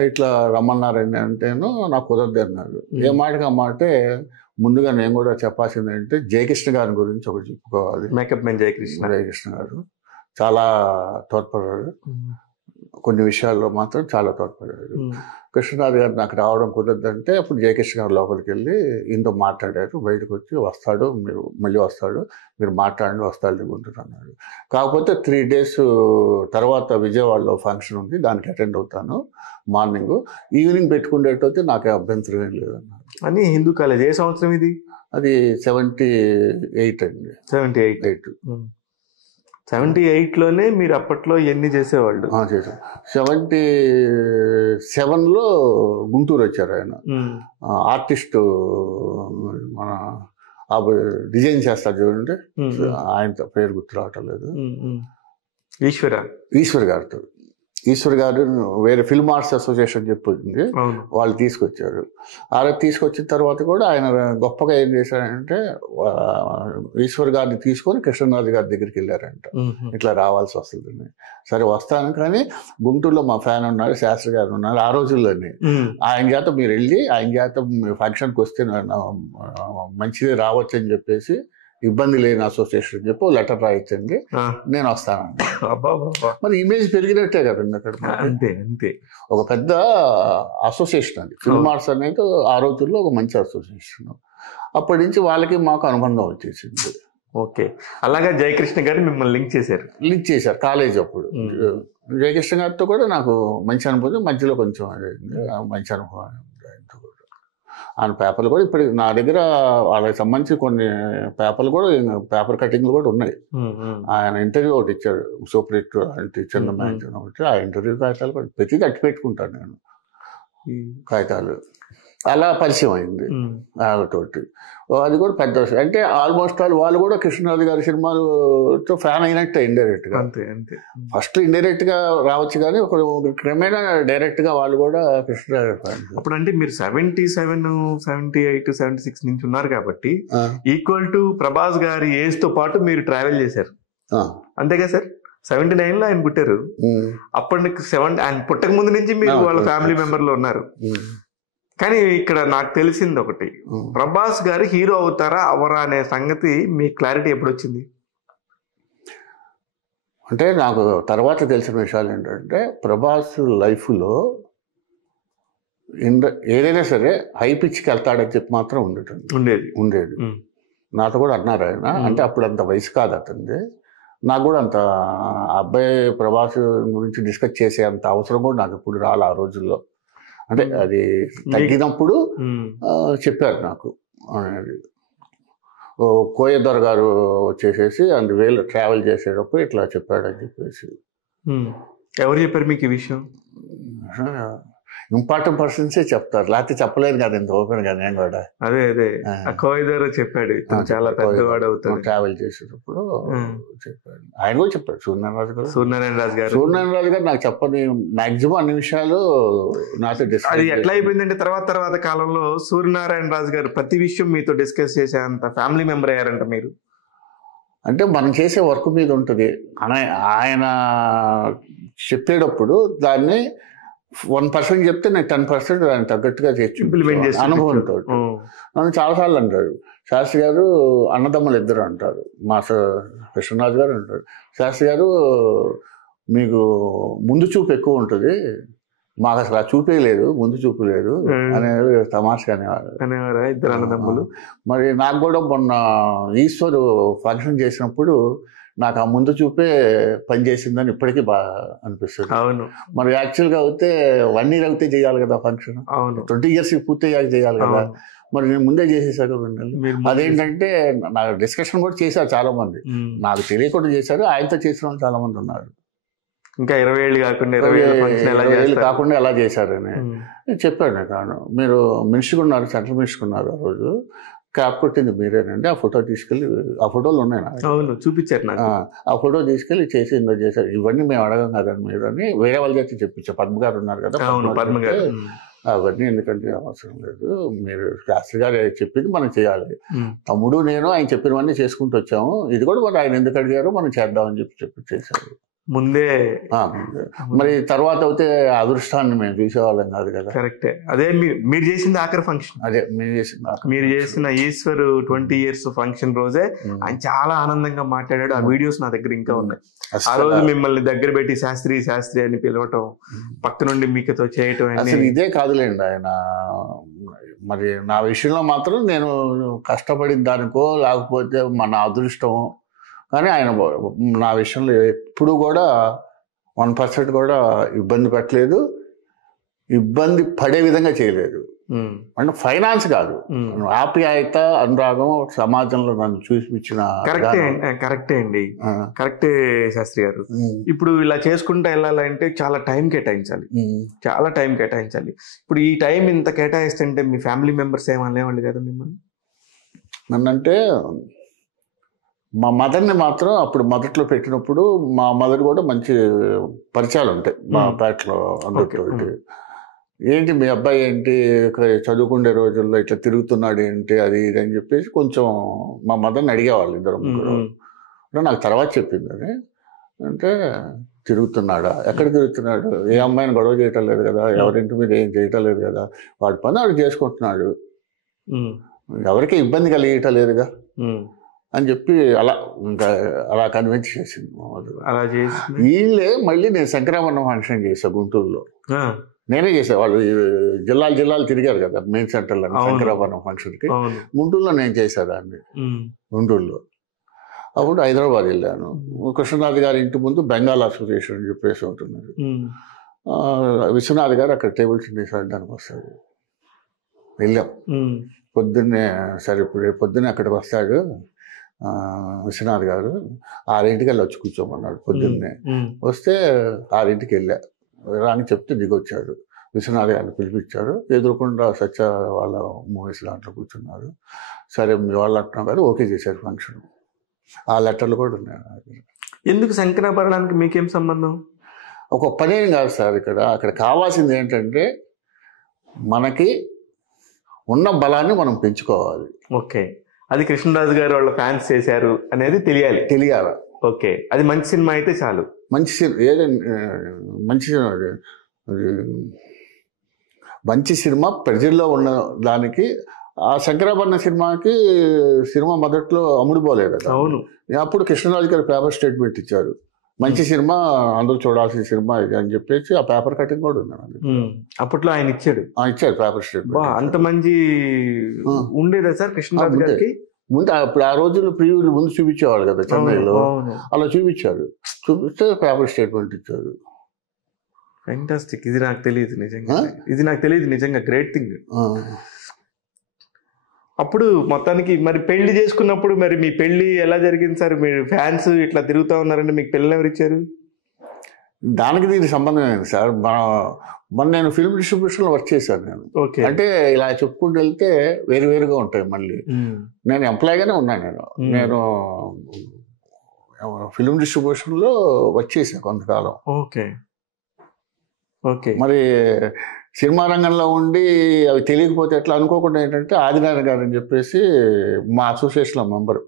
ఇట్లా రమ్మన్నారని అంటేను నాకు కుదరదు అన్నాడు. ఏ మాటగా మాటే ముందుగా నేను కూడా చెప్పాల్సింది ఏంటంటే జయకృష్ణ గారి గురించి ఒకటి చెప్పుకోవాలి. మేకప్ మ్యాన్ జయకృష్ణ గారు చాలా తోడ్పడ్డాడు. కొన్ని విషయాల్లో మాత్రం చాలా తోడ్పడ్డాడు. కృష్ణరాజు గారు నాకు రావడం కుదరదంటే అప్పుడు జయకృష్ణ గారు లోపలికి వెళ్ళి ఇంతో మాట్లాడారు. బయటకు వచ్చి వస్తాడు, మీరు మళ్ళీ వస్తాడు, మీరు మాట్లాడండి, వస్తాడు దిగుంటారు అన్నాడు. కాకపోతే 3 days తర్వాత విజయవాడలో ఫంక్షన్ ఉంది, దానికి అటెండ్ అవుతాను. మార్నింగ్ ఈవినింగ్ పెట్టుకునేటైతే నాకు అభ్యంతరం ఏం లేదన్నాడు. అని హిందూ కాలేజ్ ఏ సంవత్సరం ఇది? అది 78 అండి. 78. 78లోనే మీరు అప్పట్లో ఎన్ని చేసేవాళ్ళు? చేశాం. 77లో గుంటూరు వచ్చారు ఆయన. ఆర్టిస్ట్ మన డిజైన్ చేస్తారు చూడండి, ఆయన పేరు గుర్తు రావటం లేదు. ఈశ్వర్ గారు వేరే ఫిల్మ్ ఆర్ట్స్ అసోసియేషన్ చెప్పింది, వాళ్ళు తీసుకొచ్చారు. అలా తీసుకొచ్చిన తర్వాత కూడా ఆయన గొప్పగా ఏం చేశారంటే ఈశ్వర్ గారిని తీసుకొని కృష్ణరాజు గారి దగ్గరికి వెళ్ళారంట. ఇట్లా రావాల్సి వస్తుందని. సరే వస్తాను, కానీ గుంటూరులో మా ఫ్యాన్ ఉన్నారు, శాస్త్రి గారు ఉన్నారు ఆ రోజుల్లోనే, ఆయన చేత మీరు వెళ్ళి ఆయన చేత ఫంక్షన్కి వస్తే మంచిది రావచ్చు అని చెప్పేసి, ఇబ్బంది లేని అసోసియేషన్ చెప్పి లెటర్ రాయించండి, నేను వస్తానండి. మరి ఇమేజ్ పెరిగినట్టే కదండి అక్కడ. అంతే ఒక పెద్ద అసోసియేషన్ అది. ఫిల్మ్ ఆర్ట్స్ అనేది ఆ రోజుల్లో ఒక మంచి అసోసియేషన్. అప్పటి నుంచి వాళ్ళకి మాకు అనుబంధం వచ్చేసింది. ఓకే, అలాగా జయకృష్ణ గారు మిమ్మల్ని లింక్ చేశారు కాలేజ్ అప్పుడు. జయకృష్ణ గారితో కూడా నాకు మంచి అనుభవం, మధ్యలో కొంచెం మంచి అనుభవం. ఆయన పేపర్లు కూడా ఇప్పుడు నా దగ్గర వాళ్ళకి సంబంధించి కొన్ని పేపర్లు కూడా, పేపర్ కటింగ్లు కూడా ఉన్నాయి. ఆయన ఇంటర్వ్యూ ఒకటి ఇచ్చాడు, సూపర్ హిట్ అంటే చిన్న మ్యాచ్ ఒకటి. ఆ ఇంటర్వ్యూ కాగితాలు కూడా ప్రతిదీ అట్టి పెట్టుకుంటాను నేను, కాగితాలు. అలా పరిచయం అయింది వాళ్ళతోటి. అది కూడా పెద్ద విషయం. అంటే ఆల్మోస్ట్ వాళ్ళు కూడా కృష్ణరాజు గారి సినిమాలతో ఫ్యాన్ అయినట్టే ఇండైరెక్ట్ గా. ఫస్ట్ ఇండైరెక్ట్ గా రావచ్చు, కానీ ఒక క్రమేణా డైరెక్ట్ గా వాళ్ళు కూడా కృష్ణరాజు ఫ్యాన్. అప్పుడు అంటే మీరు 77, 78, 76 నుంచి ఉన్నారు కాబట్టి ఈక్వల్ టు ప్రభాస్ గారి ఏజ్ తో పాటు మీరు ట్రావెల్ చేశారు, అంతేగా సార్? 79లో ఆయన పుట్టారు. అప్పటి ఆయన పుట్టక ముందు నుంచి మీరు వాళ్ళ ఫ్యామిలీ మెంబర్ లో ఉన్నారు. కానీ ఇక్కడ నాకు తెలిసింది ఒకటి, ప్రభాస్ గారు హీరో అవుతారా అవరా అనే సంగతి మీ క్లారిటీ ఎప్పుడు వచ్చింది? అంటే నాకు తర్వాత తెలిసిన విషయాలు ఏంటంటే, ప్రభాస్ లైఫ్లో ఏదైనా సరే హై పిచ్కి వెళ్తాడని చెప్పి మాత్రం ఉండేది. నాతో కూడా అన్నారు ఆయన. అంటే అప్పుడు అంత వయసు కాదు అతనిది. నాకు కూడా అంత అబ్బాయి ప్రభాస్ గురించి డిస్కస్ చేసే అంత అవసరం కూడా నాకు ఇప్పుడు రాలే ఆ రోజుల్లో. అంటే అది తగ్గినప్పుడు చెప్పారు నాకు. కోయదొర గారు వచ్చేసేసి అందువేళ ట్రావెల్ చేసేటప్పుడు ఇట్లా చెప్పాడని చెప్పేసి. ఎవరు చెప్పారు మీకు ఈ విషయం? ఇంపార్టెంట్ పర్సన్సే చెప్తారు, లేకపోతే చెప్పలేను కదా ఇంత ఓపెన్ గా నేను కూడా. అదే కోయిదర్ చెప్పాడు ఇతను చాలా పెద్దవాడు అవుతాడు ట్రావెల్ చేసేటప్పుడు చెప్పాడు. ఆయన కూడా చెప్పాడు, సూర్యనారాయణ రాజు గారు. సూర్యనారాయణ రాజు గారు నాకు చెప్పని మాక్సిమం అన్ని విషయాలు నాతో డిస్కస్. అది ఎట్లా అయిపోయిందంటే తర్వాత కాలంలో సూర్యనారాయణ రాజు గారు ప్రతి విషయం మీతో డిస్కస్ చేసే అంత ఫ్యామిలీ మెంబర్ అయ్యారంట మీరు. అంటే మనం చేసే వర్క్ మీద ఉంటుంది. ఆయన చెప్పేటప్పుడు దాన్ని 1% చెప్తే నేను 10% దాన్ని తగ్గట్టుగా చేసి అనుభవంతో. నన్ను చాలాసార్లు అంటాడు శాస్త్రి గారు, అన్నదమ్ములు ఇద్దరు అంటారు, మా కృష్ణరాజు గారు అంటారు, శాస్త్రి గారు మీకు ముందు చూపు ఎక్కువ ఉంటుంది, మాకు అసలు ఆ చూపే లేదు, ముందు చూపు లేదు అనేది తమాషగా అనేవారు ఇద్దరు అన్నదమ్ములు. మరి నాకు కూడా మొన్న ఈశ్వరు ఫంక్షన్ చేసినప్పుడు నాకు ఆ ముందు చూపే పనిచేసిందని ఇప్పటికీ బాగా అనిపిస్తుంది. అవును, మరి యాక్చువల్గా అయితే 1 year అయితే చేయాలి కదా ఫంక్షన్. అవును, 20 years పూర్తి అయ్యాక చేయాలి కదా. మరి నేను ముందే చేసేసాక అదేంటంటే నాకు డిస్కషన్ కూడా చేశారు చాలా మంది, నాకు తెలియకుండా చేశారు, ఆయనతో చేసిన వాళ్ళు చాలా మంది ఉన్నారు. ఇంకా 20 ఏళ్ళు కాకుండా 20 ఏళ్ళు కాకుండా ఎలా చేశారని చెప్పాడు నాకు. మీరు మినిస్టర్ ఉన్నారు, సెంట్రల్ మినిస్టర్ ఉన్నారు, ఆ రోజు క్యాప్ కొట్టింది మీరేనండి, ఆ ఫోటో తీసుకెళ్ళి, ఆ ఫోటోలు ఉన్నాయి నాకు. అవును, చూపించారు నాకు. ఆ ఫోటో తీసుకెళ్ళి చేసి ఇందో చేశారు, ఇవన్నీ మేము అడగం కదండి మీరు అని వేరే వాళ్ళ చేతి చెప్పించారు. పద్మ గారు ఉన్నారు కదా, అవన్నీ ఎందుకంటే అవసరం లేదు, మీరు శాస్త్రి గారు చెప్పింది మనం చేయాలి, తమ్ముడు నేను ఆయన చెప్పినవన్నీ చేసుకుంటూ వచ్చాము, ఇది కూడా మరి ఆయన ఎందుకు అడిగారో మనం చేద్దామని చెప్పి చేశారు ముందే. మరి తర్వాత అయితే అదృష్టాన్ని మేము చూసేవాళ్ళం కాదు కదా. కరెక్టే. అదే మీరు చేసింది ఆఖరి ఫంక్షన్. అదే మీరు చేసిన ఈశ్వర్ 20 years ఫంక్షన్ రోజే ఆయన చాలా ఆనందంగా మాట్లాడాడు. ఆ వీడియోస్ నా దగ్గర ఇంకా ఉన్నాయి. ఆ రోజు మిమ్మల్ని దగ్గర పెట్టి శాస్త్రి శాస్త్రి అని పిలవటం, పక్క నుండి మీకుతో చేయటం, అసలు ఇదే కాదులేండి ఆయన. మరి నా విషయంలో మాత్రం నేను కష్టపడిన దానికో లేకపోతే మన అదృష్టం, కానీ ఆయన నా విషయంలో ఎప్పుడు కూడా 1% కూడా ఇబ్బంది పెట్టలేదు, ఇబ్బంది పడే విధంగా చేయలేదు. అంటే ఫైనాన్స్ కాదు, ఆప్యాయత, అనురాగం, సమాజంలో నన్ను చూపించిన. కరెక్టే అండి, కరెక్టే శాస్త్రి గారు. ఇప్పుడు ఇలా చేసుకుంటూ వెళ్ళాలంటే చాలా టైం కేటాయించాలి, చాలా టైం కేటాయించాలి. ఇప్పుడు ఈ టైం ఇంత కేటాయిస్తుంటే మీ ఫ్యామిలీ మెంబర్స్ ఏమనేవాళ్ళు కదా మిమ్మల్ని? నన్నంటే మా మదర్ని మాత్రం అప్పుడు మొదట్లో పెట్టినప్పుడు మా మదర్ కూడా మంచి పరిచయాలు ఉంటాయి మా పేటలో అందరితో. ఏంటి మీ అబ్బాయి ఏంటి చదువుకునే రోజుల్లో ఇట్లా తిరుగుతున్నాడు ఏంటి అది ఇది అని చెప్పేసి కొంచెం మా మదర్ని అడిగేవాళ్ళు ఇద్దరు ముగ్గురు. నాకు తర్వాత చెప్పింది అది, అంటే తిరుగుతున్నాడా, ఎక్కడ తిరుగుతున్నాడు, ఏ అమ్మాయిని గొడవ చేయటం లేదు కదా, ఎవరింటి మీద ఏం చేయటం లేదు కదా, వాడి పని వాడు చేసుకుంటున్నాడు, ఎవరికి ఇబ్బంది కలిగటం లేదుగా అని చెప్పి అలా కన్విన్స్ చేసింది. వీళ్ళే మళ్ళీ నేను శంకరాభరణం ఫంక్షన్ చేశా గుంటూరులో, నేనే చేసా. వాళ్ళు జిల్లాలు తిరిగారు కదా మెయిన్ సెంటర్లో శంకరాభరణం ఫంక్షన్కి, గుంటూరులో నేను చేశాదాన్ని గుంటూరులో. అప్పుడు హైదరాబాద్ వెళ్ళాను, కృష్ణనాథ్ గారి ఇంటి ముందు బెంగాల్ అసోసియేషన్ అని చెప్పేసి ఉంటున్నారు, విశ్వనాథ్ గారు అక్కడ టేబుల్ టెన్నిస్ ఆడడానికి వస్తాడు. వెళ్ళాం పొద్దున్నే, సరే ఇప్పుడు పొద్దున్నే అక్కడికి వస్తాడు విశ్వనాథ్ గారు, 6 వెళ్ళి వచ్చి కూర్చోమన్నాడు పొద్దున్నే. వస్తే 6 వెళ్ళా, రాని చెప్తే దిగొచ్చాడు. విశ్వనాథ్ గారిని పిలిపించాడు, ఎదురుకుండా సత్య వాళ్ళ మూవీస్ దాంట్లో కూర్చున్నారు. సరే మీ వాళ్ళు అంటున్నాం కదా, ఓకే చేశారు ఫంక్షన్. ఆ లెటర్లు కూడా ఉన్నాయి. ఎందుకు శంకరాభరణానికి మీకేం సంబంధం? ఒక పనేం కాదు సార్, అక్కడ కావాల్సింది ఏంటంటే మనకి ఉన్న బలాన్ని మనం పెంచుకోవాలి. ఓకే, అది కృష్ణరాజు గారు వాళ్ళ ఫ్యాన్స్ చేశారు అనేది తెలియాలి. ఓకే, అది మంచి సినిమా అయితే చాలు. మంచి సినిమా ప్రజల్లో ఉన్న దానికి. ఆ శంకరాభరణ సినిమా మొదట్లో అమ్ముడుపోలేదు. అవును, అప్పుడు కృష్ణరాజు గారు పేపర్ స్టేట్మెంట్ ఇచ్చారు, మంచి సినిమా, అందరూ చూడాల్సిన సినిమా ఇది అని చెప్పేసి. ఆ పేపర్ కటింగ్ కూడా ఉంది అప్పట్లో, ఆయన ఇచ్చాడు పేపర్ స్టేట్మెంట్. అంత మంచి ఉండేదా సార్ కృష్ణరాజు గారికి ముందు? అప్పుడు ఆ రోజుల్లో ప్రివ్యూలు ముందు చూపించేవాళ్ళు కదా చెన్నైలో, అలా చూపించారు. చూపిస్తే పేపర్ స్టేట్మెంట్ ఇచ్చారు. ఫ్యాంటాస్టిక్. ఇది నాకు తెలియదు నిజంగా, గ్రేట్ థింగ్. అప్పుడు మొత్తానికి మరి పెళ్లి చేసుకున్నప్పుడు మరి మీ పెళ్లి ఎలా జరిగింది సార్? మీరు ఫ్యాన్స్ ఇట్లా తిరుగుతా ఉన్నారంటే మీకు పెళ్ళి ఎవరు ఇచ్చారు? దానికి దీనికి సంబంధం ఏంటి సార్? మన నేను ఫిల్మ్ డిస్ట్రిబ్యూషన్లో వర్క్ చేశాను నేను. ఓకే. అంటే ఇలా చెప్పుకుంటూ వెళ్తే వేరువేరుగా ఉంటాయి మళ్ళీ. నేను ఎంప్లాయీగానే ఉన్నాను. నేను ఫిల్మ్ డిస్ట్రిబ్యూషన్లో వర్క్ చేశాను కొంతకాలం. ఓకే. ఓకే. మరి సినిమా రంగంలో ఉండి అవి తెలియకపోతే ఎట్లా అనుకోకుండా ఏంటంటే ఆదినారాయణ గారు అని చెప్పేసి మా అసోసియేషన్లో మెంబరు.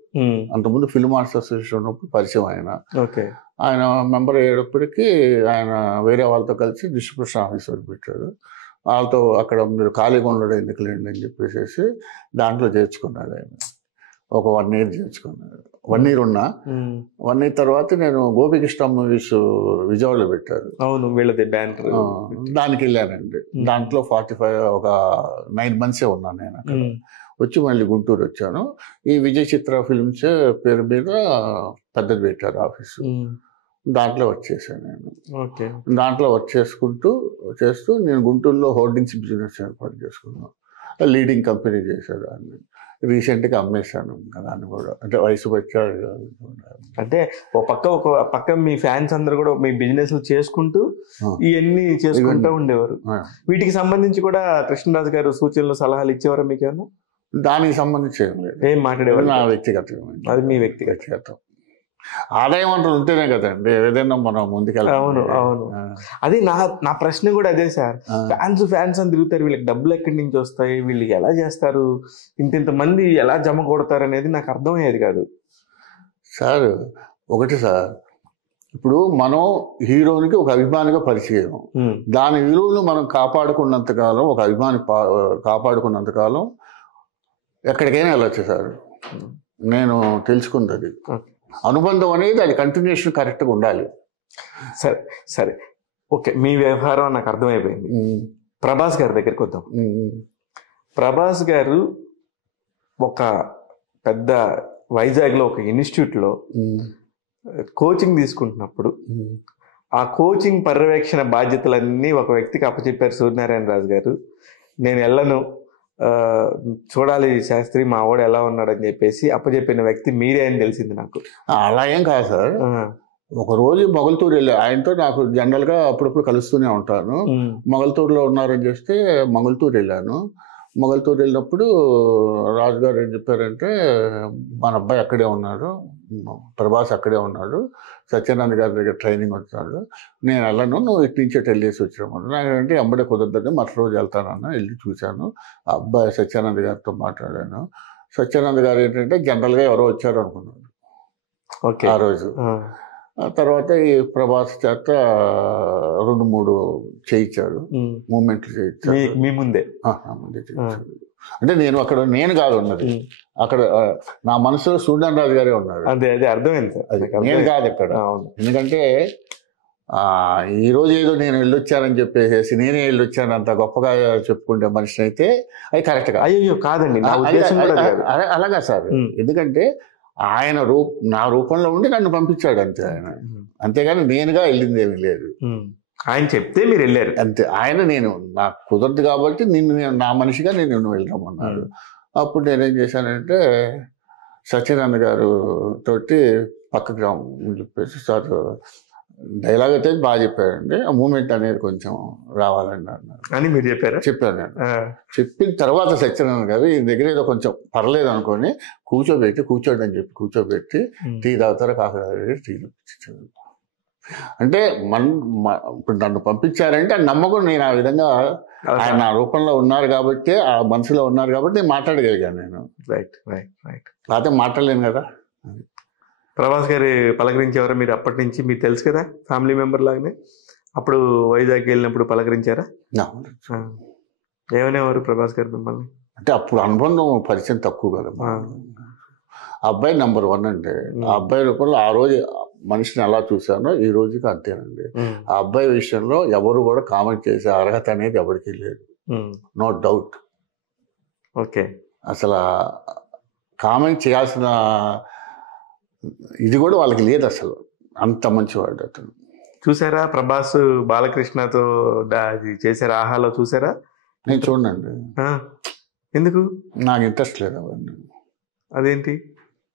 అంతకుముందు ఫిల్మ్ ఆర్ట్స్ అసోసియేషన్ ఉన్నప్పుడు పరిచయం ఆయన. ఓకే. ఆయన మెంబర్ అయ్యేటప్పటికీ ఆయన వేరే వాళ్ళతో కలిసి డిస్ట్రిబ్యూషన్ ఆఫీస్ పెట్టాడు. వాళ్ళతో అక్కడ మీరు ఖాళీగా ఉండడం ఎందుకులేండి అని చెప్పేసి దాంట్లో చేర్చుకున్నాడు ఆయన. ఒక 1 year చేర్చుకున్నాడు. 1 year ఉన్నా. 1 year తర్వాత నేను గోపికృష్ణ మూవీస్ విజయవాడలో పెట్టారు. అవును, వీళ్ళది బ్యానర్. దానికి వెళ్ళానండి. దాంట్లో 9 months ఉన్నాను నేను అక్కడ. వచ్చి మళ్ళీ గుంటూరు వచ్చాను. ఈ విజయ్ చిత్ర ఫిల్మ్స్ పేరు మీద పెద్దది పెట్టారు ఆఫీసు. దాంట్లో వర్క్ చేశాను నేను. ఓకే. దాంట్లో వర్క్ చేస్తూ నేను గుంటూరులో హోర్డింగ్స్ బిజినెస్ ఏర్పాటు చేసుకున్నాను. లీడింగ్ కంపెనీ చేశాను దాన్ని. రీసెంట్గా అమ్మేశాను దాన్ని కూడా. అంటే వయసు వచ్చాడు. అంటే ఒక పక్క మీ ఫ్యాన్స్ అందరూ కూడా మీ బిజినెస్ చేసుకుంటూ ఇవన్నీ చేసుకుంటూ ఉండేవారు. వీటికి సంబంధించి కూడా కృష్ణరాజు గారు సూచనలు సలహాలు ఇచ్చేవారా మీకు ఏమన్నా? దానికి సంబంధించి ఏం మాట్లాడేవారు? నా వ్యక్తిగతం. అది మీ వ్యక్తిగతం. ఆదాయం అంటూ ఉంటేనే కదండి ఏదైనా మనం ముందుకెళ్ళాలి. అవును అవును. అది నా ప్రశ్న కూడా అదే సార్. ఫ్యాన్స్ అని తిరుగుతారు, వీళ్ళకి డబ్బులు ఎక్కడి నుంచి వస్తాయి, వీళ్ళు ఎలా చేస్తారు, ఇంత మంది ఎలా జమ కొడతారు అనేది నాకు అర్థమయ్యేది కాదు సార్. ఒకటి సార్, ఇప్పుడు మనం హీరోనికి ఒక అభిమానిగా పరిచయం, దాని విలువలు మనం కాపాడుకున్నంతకాలం, ఒక అభిమాని కాపాడుకున్నంతకాలం ఎక్కడికైనా వెళ్ళొచ్చు సార్. నేను తెలుసుకుంది అది. అనుబంధం అనేది అది కంటిన్యూషన్ కరెక్ట్గా ఉండాలి. సరే సరే, ఓకే. మీ వ్యవహారం నాకు అర్థమైపోయింది. ప్రభాస్ గారి దగ్గరికి వద్దాం. ప్రభాస్ గారు ఒక పెద్ద వైజాగ్లో ఒక ఇన్స్టిట్యూట్లో కోచింగ్ తీసుకుంటున్నప్పుడు ఆ కోచింగ్ పర్యవేక్షణ బాధ్యతలన్నీ ఒక వ్యక్తికి అప్పచెప్పారు సూర్యనారాయణ రాజు గారు. నేను వెళ్ళను, చూడాలి శాస్త్రి మా వాడు ఎలా ఉన్నాడని చెప్పేసి అప్పచెప్పిన వ్యక్తి మీరే అని తెలిసింది నాకు. అలా ఏం కాదు సార్. ఒక రోజు మొగల్తూరు వెళ్ళా. ఆయనతో నాకు జనరల్గా అప్పుడప్పుడు కలుస్తూనే ఉంటాను. మొగల్తూరులో ఉన్నారని చేస్తే మొగల్తూరు వెళ్ళాను. మొగల్తూరు వెళ్ళినప్పుడు రాజుగారు ఏం చెప్పారంటే, మన అబ్బాయి అక్కడే ఉన్నాడు, ప్రభాస్ అక్కడే ఉన్నాడు, సత్యనారాయణ గారి దగ్గర ట్రైనింగ్ వచ్చాడు, నేను వెళ్ళను, నువ్వు ఇటు నుంచి వెళ్ళేసి వచ్చినామన్నా. నాకంటే ఎంబడే కుదరదని మరుసటి రోజు వెళ్తానన్నా. వెళ్ళి చూశాను. ఆ అబ్బాయి సత్యానంద గారితో మాట్లాడాను. సత్యానంద గారు ఏంటంటే జనరల్గా ఎవరో వచ్చారు అనుకున్నాను ఆ రోజు. తర్వాత ఈ ప్రభాస్ చేత 2-3 చేయించాడు, మూమెంట్లు చేయించాడు. మీ ముందే చేయించాడు. అంటే నేను కాదు ఉన్నది అక్కడ, నా మనసులో సూర్యనారాయణ రాజు గారే ఉన్నాడు. అదే అదే అర్థమైంది సార్. అది నేను కాదు అక్కడ. ఎందుకంటే ఈ రోజు ఏదో నేను వెళ్ళొచ్చానని చెప్పేసి నేనే వెళ్ళొచ్చాను అంత గొప్పగా చెప్పుకుంటే మనిషిని అయితే అది కరెక్ట్ కాదు. అయ్యో కాదండి, అలాగా సార్. ఎందుకంటే ఆయన నా రూపంలో ఉండి నన్ను పంపించాడు అంతే ఆయన. అంతేగాని నేనుగా వెళ్ళింది ఏమీ లేదు. ఆయన చెప్తే మీరు వెళ్ళారు అంతే. ఆయన నేను నాకు కుదరదు కాబట్టి నా మనిషిగా నేను వెళ్ళామన్నాడు. అప్పుడు నేనేం చేశానంటే సత్యనారాయణ గారు తోటి పక్కకి రామని చెప్పేసి, సార్ డైలాగ్ అయితే బాగా చెప్పారండి, ఆ మూమెంట్ అనేది కొంచెం రావాలండి అన్నారు అని మీరు చెప్పారా? చెప్పాను నేను. చెప్పిన తర్వాత సత్యనారాయణ గారు ఈ దగ్గర ఏదో కొంచెం పర్లేదు అనుకొని కూర్చోండి అని చెప్పి కూర్చోబెట్టి టీ తాగుతారా కాఫీ తాగుతారా టీ చూపించారు. అంటే ఇప్పుడు నన్ను పంపించారంటే ఆ నమ్మకం, నేను ఆ విధంగా ఆయన నా రూపంలో ఉన్నారు కాబట్టి, ఆ మనసులో ఉన్నారు కాబట్టి నేను మాట్లాడగలిగాను. నేను రైట్ రైట్ రైట్ లేకపోతే మాట్లాడలేను కదా. ప్రభాస్ గారి పలకరించేవారా మీరు అప్పటి నుంచి? మీకు తెలుసు కదా ఫ్యామిలీ మెంబర్ లాగానే. అప్పుడు వైజాగ్ వెళ్ళినప్పుడు పలకరించారా? ఏమనేవారు ప్రభాస్ గారు మిమ్మల్ని? అంటే అప్పుడు అనుబంధం పరిచయం తక్కువ కదా. అబ్బాయి నెంబర్ 1 అంటే ఆ అబ్బాయి రూపంలో ఆ రోజు మనిషిని ఎలా చూశానో ఈ రోజుకి అంతేనండి. ఆ అబ్బాయి విషయంలో ఎవరు కూడా కామెంట్ చేసే అర్హత అనేది ఎవరికి లేదు, నో డౌట్. ఓకే. అసలు కామెంట్ చేయాల్సిన ఇది కూడా వాళ్ళకి లేదు అసలు. అంత మంచివాడు అతను. చూసారా ప్రభాస్ బాలకృష్ణతో చేశారా? ఆహాలో చూసారా? నేను చూడండి. ఎందుకు? నాకు ఇంట్రెస్ట్ లేదు అవన్నీ. అదేంటి?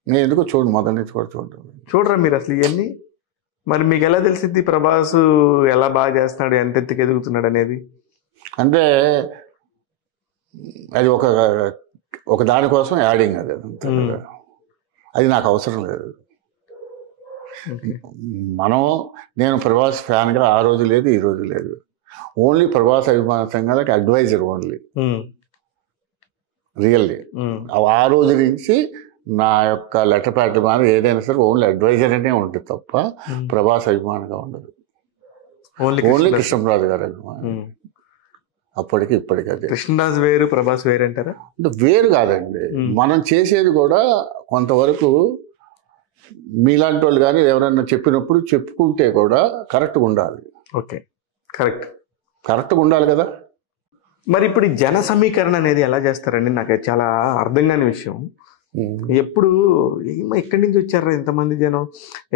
నేను ఎందుకు చూడండి, మొదటి నుంచి కూడా చూడరా మీరు అసలు ఇవన్నీ? మరి మీకు ఎలా తెలిసింది ప్రభాస్ ఎలా బాగా చేస్తున్నాడు, ఎంత ఎత్తుకు ఎదుగుతున్నాడు అనేది? అంటే అది ఒక దానికోసం యాడింగ్ అది అంతా. అది నాకు అవసరం లేదు. నేను ప్రభాస్ ఫ్యాన్గా ఆ రోజు లేదు, ఈ రోజు లేదు. ఓన్లీ ప్రభాస్ అభిమాన సంఘాలకు అడ్వైజర్ ఓన్లీ, రియల్లీ. ఆ రోజు నుంచి నా యొక్క లెటర్ ప్యాడ్ మీద ఏదైనా సరే ఓన్లీ అడ్వైజర్ అనే ఉంటుంది తప్ప ప్రభాస్ అభిమానంగా ఉండదు. ఓన్లీ కృష్ణరాజు గారు అభిమానం. అప్పటికి ఇప్పటికి అది కృష్ణరాజు వేరు, ప్రభాస్ వేరు అంటారా? అంటే వేరు కాదండి. మనం చేసేది కూడా కొంతవరకు మీలాంటి వాళ్ళు కానీ ఎవరైనా చెప్పినప్పుడు చెప్పుకుంటే కూడా కరెక్ట్గా ఉండాలి. ఓకే, కరెక్ట్గా ఉండాలి కదా. మరి ఇప్పుడు జన సమీకరణ అనేది ఎలా చేస్తారండి? నాకు చాలా అర్థం కాని విషయం. ఎప్పుడు ఎక్కడి నుంచి వచ్చారా ఇంతమంది జనం?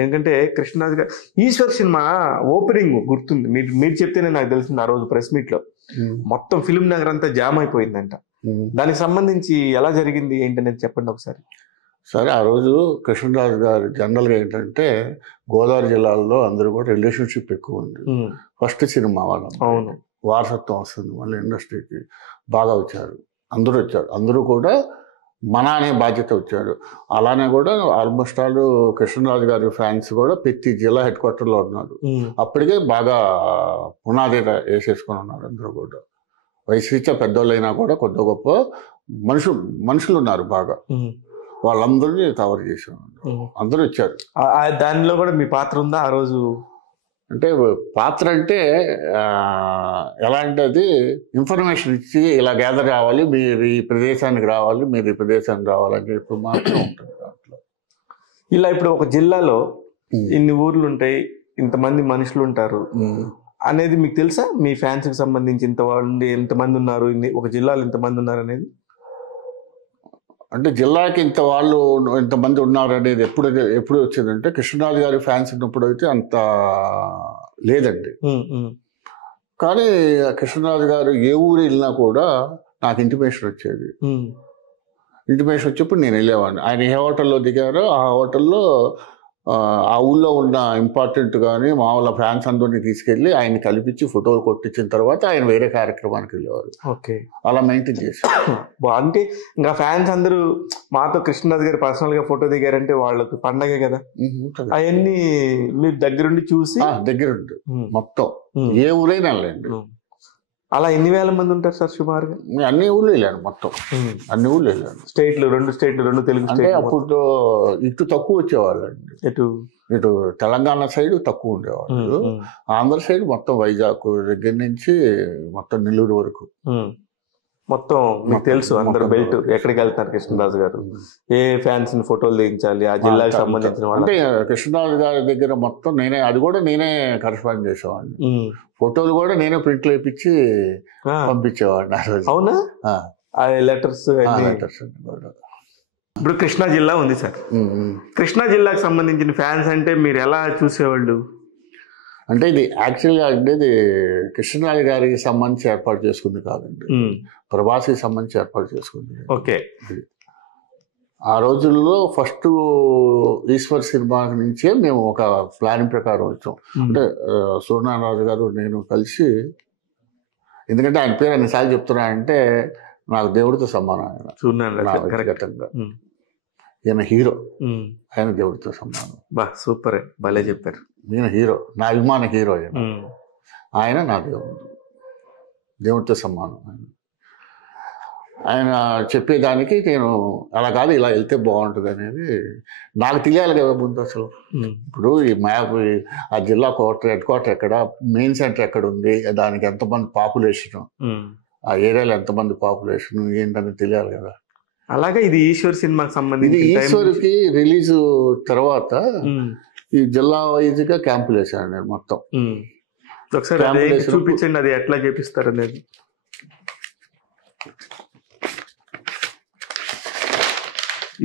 ఎందుకంటే కృష్ణరాజు గారు ఈశ్వర్ సినిమా ఓపెనింగ్ గుర్తుంది, మీరు చెప్తేనే నాకు తెలిసింది. ఆ రోజు ప్రెస్ మీట్ లో మొత్తం ఫిలిం నగర్ అంతా జామ్ అయిపోయిందంట. దానికి సంబంధించి ఎలా జరిగింది ఏంటనేది చెప్పండి ఒకసారి. సరే, ఆ రోజు కృష్ణరాజు గారు జనరల్గా ఏంటంటే గోదావరి జిల్లాలో అందరూ కూడా రిలేషన్షిప్ ఎక్కువ ఉంది. ఫస్ట్ సినిమా వాళ్ళు, అవును, వారసత్వం వస్తుంది మళ్ళీ ఇండస్ట్రీకి. బాగా వచ్చారు, అందరూ కూడా మన అనే బాధ్యత వచ్చాడు. అలానే కూడా ఆల్మోస్ట్ ఆల్ కృష్ణరాజు గారి ఫ్యాన్స్ కూడా ప్రతి జిల్లా హెడ్ క్వార్టర్లో ఉన్నారు. అప్పటికే బాగా పునాది వేసేసుకొని ఉన్నారు అందరూ కూడా. వయసురీత్యా పెద్దోళ్ళైనా కూడా కొద్ది గొప్ప మనుషులు ఉన్నారు బాగా. వాళ్ళందరినీ కవర్ చేసాం, అందరూ వచ్చారు. దానిలో కూడా మీ పాత్ర ఉందా ఆ రోజు? అంటే పాత్ర అంటే ఎలా అంటే అది ఇన్ఫర్మేషన్ ఇచ్చి ఇలా గ్యాదర్ కావాలి, మీరు ఈ ప్రదేశానికి రావాలి, మీరు ఈ ప్రదేశానికి రావాలని చెప్పి మాత్రం ఉంటుంది దాంట్లో. ఇలా ఇప్పుడు ఒక జిల్లాలో ఇన్ని ఊర్లు ఉంటాయి, ఇంతమంది మనుషులు ఉంటారు అనేది మీకు తెలుసా? మీ ఫ్యాన్స్కి సంబంధించి ఎంతమంది ఉన్నారు, ఒక జిల్లాలో ఇంతమంది ఉన్నారు అనేది? అంటే జిల్లాకి ఇంతమంది ఉన్నారు అనేది ఎప్పుడు వచ్చిందంటే కృష్ణరాజు గారి ఫ్యాన్స్ ఉన్నప్పుడు అయితే అంత లేదండి. కానీ కృష్ణరాజు గారు ఏ ఊరు వెళ్ళినా కూడా నాకు ఇంటిమేషన్ వచ్చేది. ఇంటిమేషన్ వచ్చేప్పుడు నేను వెళ్ళేవాడిని. ఆయన ఏ హోటల్లో దిగారో ఆ హోటల్లో ఆ ఊళ్ళో ఉన్న ఇంపార్టెంట్ కానీ మామూలు ఫ్యాన్స్ అందరినీ తీసుకెళ్ళి ఆయన కల్పించి ఫోటోలు కొట్టించిన తర్వాత ఆయన వేరే కార్యక్రమానికి వెళ్ళేవారు. ఓకే, అలా మెయింటైన్ చేశారు. అంటే ఇంకా ఫ్యాన్స్ అందరూ మాతో కృష్ణరాజు గారు పర్సనల్ గా ఫోటో దిగారంటే వాళ్ళకి పండగే కదా. అవన్నీ మీరు దగ్గరుండి చూసి దగ్గరుండి మొత్తం ఏ ఊరైనా వెళ్ళండి. అలా ఎన్ని వేల మంది ఉంటారు సార్ సుమారుగా? అన్ని ఊళ్ళు వెళ్ళాను, మొత్తం అన్ని ఊళ్ళు వెళ్ళాను. రెండు తెలుగు అంటే అప్పుడు ఇటు తక్కువ వచ్చేవాళ్ళండి. ఇటు తెలంగాణ సైడ్ తక్కువ ఉండేవాళ్ళు. ఆంధ్ర సైడ్ మొత్తం వైజాగ్ దగ్గర నుంచి మొత్తం నెల్లూరు వరకు మొత్తం మీకు తెలుసు. అందరు బెల్ట్ ఎక్కడికి వెళ్తారు కృష్ణరాజు గారు, ఏ ఫ్యాన్స్ ని ఫోటోలు దించాలి, ఆ జిల్లాకి సంబంధించిన వాళ్ళు. అంటే కృష్ణరాజు గారి దగ్గర మొత్తం అది కూడా నేనే కరెస్పాండ్ చేసేవాడిని. ఫోటోలు కూడా నేనే ప్రింట్లు వేయించి పంపించేవాడిని ఆ రోజు. అవునా? లెటర్స్. ఇప్పుడు కృష్ణా జిల్లా ఉంది సార్, కృష్ణా జిల్లాకు సంబంధించిన ఫ్యాన్స్ అంటే మీరు ఎలా చూసేవాళ్ళు? అంటే ఇది యాక్చువల్గా అంటే ఇది కృష్ణరాజు గారికి సంబంధించి ఏర్పాటు చేసుకుంది కాదండి, ప్రభాస్కి సంబంధించి ఏర్పాటు చేసుకుంది. ఓకే. ఆ రోజుల్లో ఫస్ట్ ఈశ్వర్ సినిమా నుంచే మేము ఒక ప్లానింగ్ ప్రకారం వచ్చాం. అంటే సూర్యనారాయణ గారు నేను కలిసి, ఎందుకంటే ఆయన పేరు ఎన్నిసార్లు చెప్తున్నానంటే నాకు దేవుడితో సమానం. ఆయన వ్యక్తిగతంగా ఈయన హీరో, ఆయన దేవుడితో సమానం. సూపర్, భలే చెప్పారు. ఈయన హీరో, నా అభిమాన హీరో. ఆయన నా దేవుడితో సమానం. ఆయన చెప్పేదానికి నేను అలా కాదు ఇలా వెళ్తే బాగుంటుంది అనేది నాకు తెలియాలి కదా ముందు. అసలు ఇప్పుడు ఈ మ్యాప్, ఆ జిల్లా హెడ్ క్వార్టర్ ఎక్కడ, మెయిన్ సెంటర్ ఎక్కడ ఉంది, దానికి ఎంతమంది పాపులేషన్, ఆ ఏరియాలో ఎంతమంది పాపులేషన్ ఏంటని తెలియాలి కదా. అలాగే ఇది ఈశ్వర్ సినిమాకి సంబంధించి ఈశ్వర్కి రిలీజ్ తర్వాత ఈ జిల్లా వైజ్ గా క్యాంపులు వేసాను నేను మొత్తం. ఒకసారి చూపించండి అది ఎట్లా చేపిస్తారు అనేది.